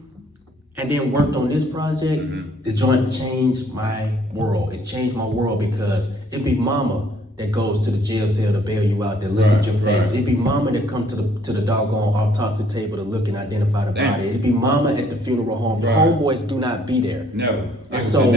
and then worked on this project, the joint changed my world. It changed my world because it'd be mama that goes to the jail cell to bail you out, that look at your face. It'd be mama that come to the doggone autopsy table to look and identify the body. It'd be mama at the funeral home. The homeboys do not be there. Never. And so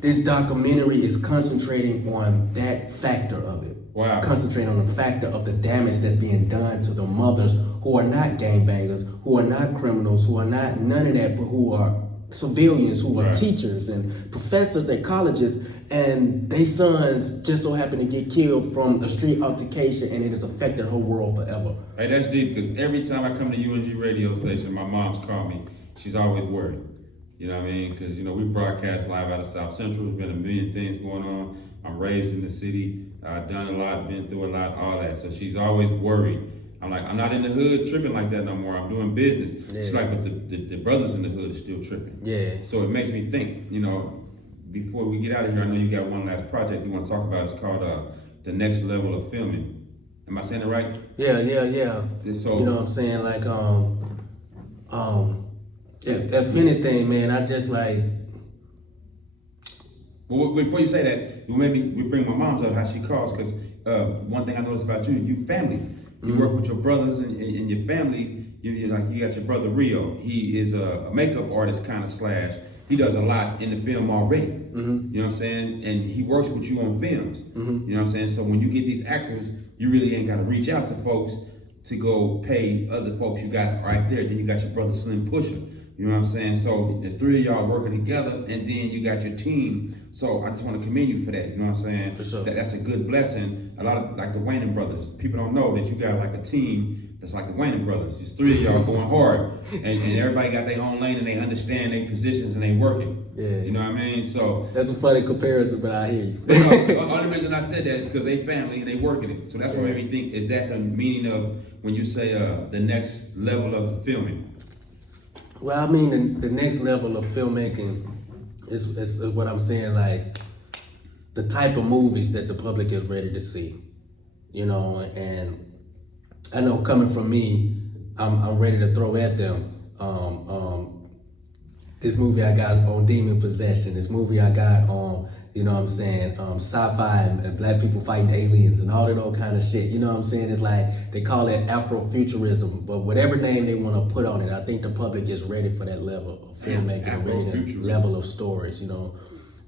this documentary is concentrating on that factor of it. Wow. Concentrating on the factor of the damage that's being done to the mothers who are not gangbangers, who are not criminals, who are not none of that, but who are civilians, who are teachers and professors at colleges, and their sons just so happen to get killed from a street altercation, and it has affected her world forever. Hey, that's deep, because every time I come to UNG Radio Station, my mom's called me. She's always worried. You know what I mean? Because, you know, we broadcast live out of South Central. There's been a million things going on. I'm raised in the city. I've done a lot, been through a lot, all that. So she's always worried. I'm like, I'm not in the hood tripping like that no more. I'm doing business. Yeah. She's like, but the brothers in the hood are still tripping. Yeah. So it makes me think, you know, before we get out of here, I know you got one last project you want to talk about. It's called The Next Level of Filming. Am I saying it right? Yeah. So, you know what I'm saying? Like, if anything, man, I just like. Well, before you say that, maybe we bring my mom's up, how she calls, because one thing I noticed about you family. You work with your brothers and your family. You got your brother Rio. He is a makeup artist, kind of slash. He does a lot in the film already. You know what I'm saying? And he works with you on films. You know what I'm saying? So when you get these actors, you really ain't got to reach out to folks to go pay other folks you got right there. Then you got your brother Slim Pusher. You You know what I'm saying? So the three of y'all working together, and then you got your team. So I just want to commend you for that. You know what I'm saying? For sure. That's a good blessing. A lot of like the Wayne brothers, people don't know that you got like a team that's like the Wayne brothers. There's three of y'all going hard, and everybody got their own lane, and they understand their positions, and they working. Yeah. You know what I mean? So that's a funny comparison, but I hear you. the only reason I said that is because they family and they working it. So that's what made me think, is that the meaning of when you say the next level of the filming? Well, I mean, the next level of filmmaking is what I'm saying, like the type of movies that the public is ready to see, you know. And I know coming from me, I'm ready to throw at them. This movie I got on demon possession. This movie I got on, you know what I'm saying, sci-fi and black people fighting aliens and all that old kind of shit. You know what I'm saying? It's like, they call it Afrofuturism, but whatever name they want to put on it, I think the public is ready for that level of filmmaking, ready to that level of stories, you know.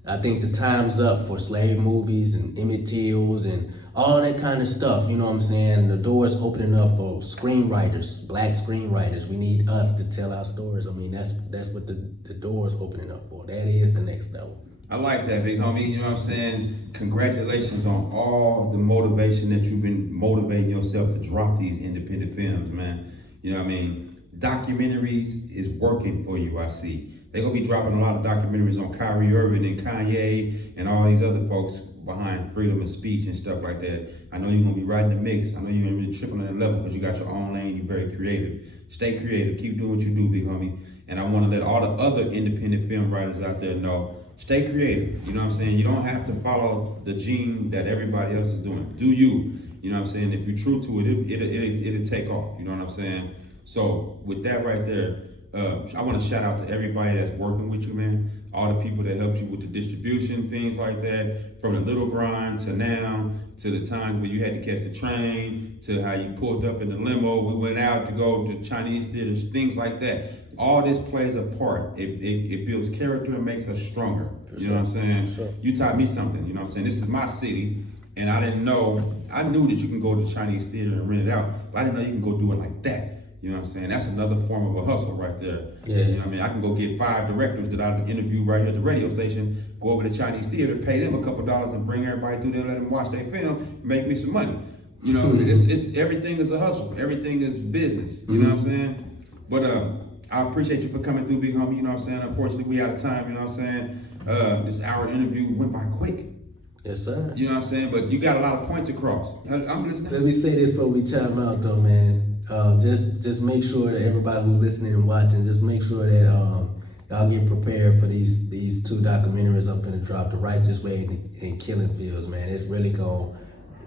I think the time's up for slave movies and Emmett Tills and all that kind of stuff, you know what I'm saying? The door's opening up for screenwriters, black screenwriters. We need us to tell our stories. I mean, that's what the door's opening up for. That is the next level. I like that, big homie. You know what I'm saying? Congratulations on all the motivation that you've been motivating yourself to drop these independent films, man. You know what I mean? Documentaries is working for you, I see. They're going to be dropping a lot of documentaries on Kyrie Irving and Kanye and all these other folks behind freedom of speech and stuff like that. I know you're going to be right in the mix. I know you're going to be tripping on that level because you got your own lane. You're very creative. Stay creative. Keep doing what you do, big homie. And I want to let all the other independent film writers out there know, stay creative. You know what I'm saying? You don't have to follow the gene that everybody else is doing. Do you? You know what I'm saying? If you're true to it, it'll take off. You know what I'm saying? So with that right there, I want to shout out to everybody that's working with you, man. All the people that helped you with the distribution, things like that, from the little grind to now, to the times where you had to catch the train, to how you pulled up in the limo, we went out to go to Chinese theaters, things like that. All this plays a part. It builds character and makes us stronger. You know what I'm saying? Sure. You taught me something, you know what I'm saying? This is my city, and I didn't know, I knew that you can go to the Chinese theater and rent it out, but I didn't know you can go do it like that. You know what I'm saying? That's another form of a hustle right there. Yeah. You know what I mean? I can go get 5 directors that I interview right here at the radio station, go over to the Chinese theater, pay them a couple dollars and bring everybody through there, let them watch their film, and make me some money. You know, it's everything is a hustle. Everything is business. You know what I'm saying? But I appreciate you for coming through, big homie. You know what I'm saying? Unfortunately, we out of time. You know what I'm saying? This hour interview went by quick. Yes, sir. You know what I'm saying? But you got a lot of points across. I'm listening. Let me say this before we chime out, though, man. Just make sure that everybody who's listening and watching, just make sure that y'all get prepared for these 2 documentaries I'm finna drop, The Righteous Way and Killing Fields, man. It's really gonna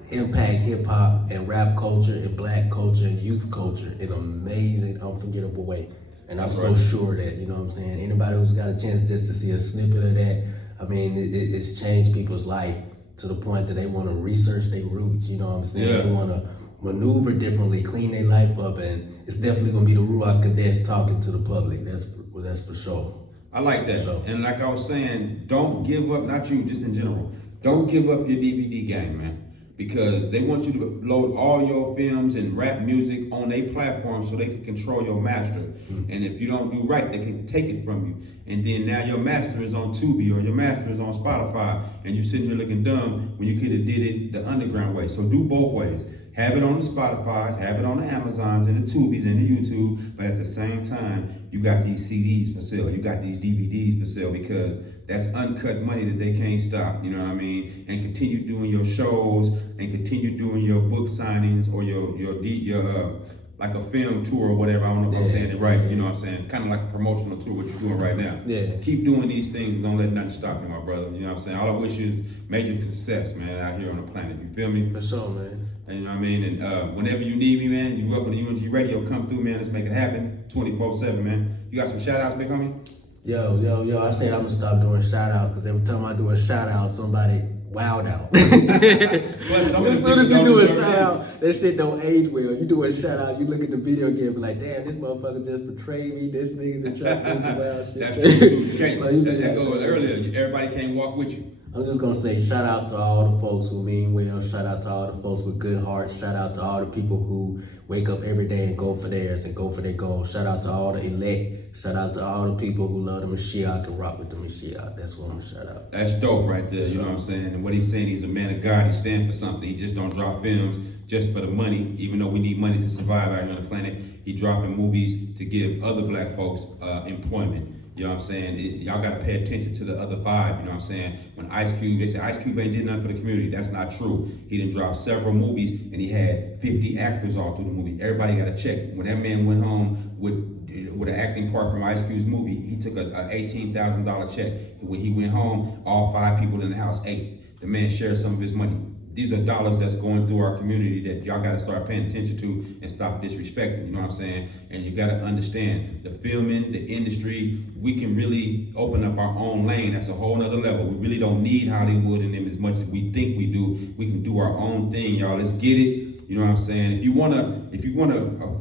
impact hip hop and rap culture and black culture and youth culture in an amazing, unforgettable way. And I'm so sure that, you know what I'm saying, anybody who's got a chance just to see a snippet of that, I mean, it's changed people's life to the point that they want to research their roots, you know what I'm saying? Yeah. They want to maneuver differently, clean their life up, and it's definitely going to be the Ruach Kadesh talking to the public. That's for sure. I like that. So, and like I was saying, don't give up, not you, just in general, don't give up your DVD game, man. Because they want you to load all your films and rap music on their platform so they can control your master. And if you don't do right, they can take it from you. And then now your master is on Tubi or your master is on Spotify, and you're sitting here looking dumb when you could have did it the underground way. So do both ways. Have it on the Spotifys, have it on the Amazons and the Tubis and the YouTube, but at the same time, you got these CDs for sale, you got these DVDs for sale, because that's uncut money that they can't stop, you know what I mean? And continue doing your shows and continue doing your book signings or your like a film tour or whatever. I don't know if I'm saying it right, you know what I'm saying? Kind of like a promotional tour, what you're doing right now. Yeah. Keep doing these things and don't let nothing stop you, my brother. You know what I'm saying? All I wish is major success, man, out here on the planet. You feel me? For sure, man. And you know what I mean? And whenever you need me, man, you welcome to UNG Radio. Come through, man. Let's make it happen 24/7, man. You got some shout outs, big homie? Yo, I said I'm gonna stop doing shout outs because every time I do a shout out, somebody wowed out. As soon as you do a shout out, that shit don't age well. You do a shout out, you look at the video again, be like, damn, this motherfucker just betrayed me. This nigga that tried to do some wild shit. That's true. You can't, So you that goes earlier. Everybody can't walk with you. I'm just gonna say shout out to all the folks who mean well, shout out to all the folks with good hearts, shout out to all the people who wake up every day and go for theirs and go for their goals. Shout out to all the elect, shout out to all the people who love the Mashiach and rock with the Mashiach. That's what I'm gonna shout out. That's dope right there, you know what I'm saying? And what he's saying, he's a man of God, he stands for something. He just don't drop films just for the money, even though we need money to survive out here on the planet. He dropping movies to give other black folks employment. You know what I'm saying? Y'all got to pay attention to the other vibe, you know what I'm saying? When Ice Cube, they say Ice Cube ain't did nothing for the community. That's not true. He done dropped several movies and he had 50 actors all through the movie. Everybody got to check. When that man went home with an acting part from Ice Cube's movie, he took a $18,000 check. When he went home, all 5 people in the house ate. The man shared some of his money. These are dollars that's going through our community that y'all got to start paying attention to and stop disrespecting, you know what I'm saying? And you got to understand, the filming, the industry, we can really open up our own lane. That's a whole nother level. We really don't need Hollywood and them as much as we think we do. We can do our own thing, y'all. Let's get it. You know what I'm saying? If you wanna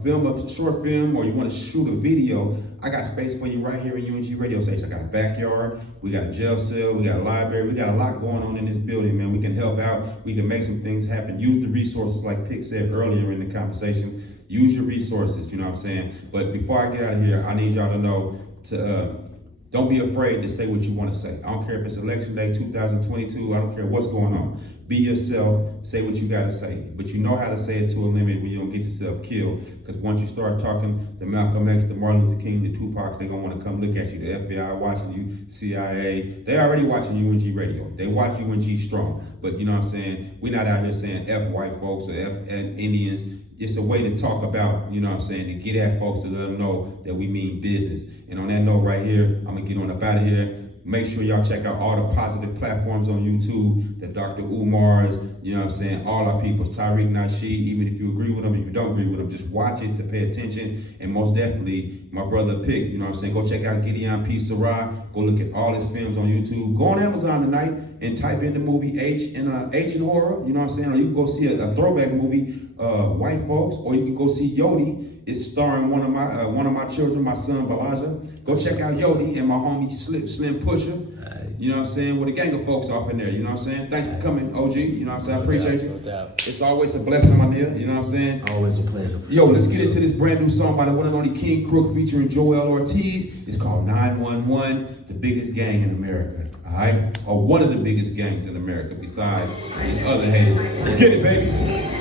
film a short film or you wanna shoot a video, I got space for you right here in UNG Radio Station. I got a backyard, we got a jail cell, we got a library, we got a lot going on in this building, man. We can help out, we can make some things happen. Use the resources like Pick said earlier in the conversation. Use your resources, you know what I'm saying? But before I get out of here, I need y'all to know to don't be afraid to say what you want to say. I don't care if it's election day 2022, I don't care what's going on. Be yourself, say what you gotta say. But you know how to say it to a limit where you don't get yourself killed. Because once you start talking to Malcolm X, the Martin Luther King, the Tupacs, they're gonna wanna come look at you. The FBI watching you, CIA, they already watching UNG Radio. They watch UNG strong. But you know what I'm saying? We're not out here saying F white folks or F Indians. It's a way to talk about, you know what I'm saying, to get at folks to let them know that we mean business. And on that note right here, I'm gonna get on up out of here. Make sure y'all check out all the positive platforms on YouTube, the Dr. Umar's, you know what I'm saying, all our people, Tariq Nasheed, even if you agree with them, if you don't agree with them, just watch it to pay attention. And most definitely, my brother Pick, you know what I'm saying, go check out Gideon P, SaRa, go look at all his films on YouTube. Go on Amazon tonight and type in the movie H in horror, you know what I'm saying, or you can go see a throwback movie, White Folks, or you can go see Yodi. It's starring one of my children, my son Valaja. Go check out Yodi and my homie Slim Pusher. You know what I'm saying? With a gang of folks off in there, you know what I'm saying? Thanks for coming, OG. You know what I'm saying? I appreciate you. No doubt. It's always a blessing, my nigga. You know what I'm saying? Always a pleasure. Yo, let's get into this brand new song by the one and only King Crook featuring Joel Ortiz. It's called 911, the biggest gang in America. All right? Or one of the biggest gangs in America besides these other haters. Let's get it, baby.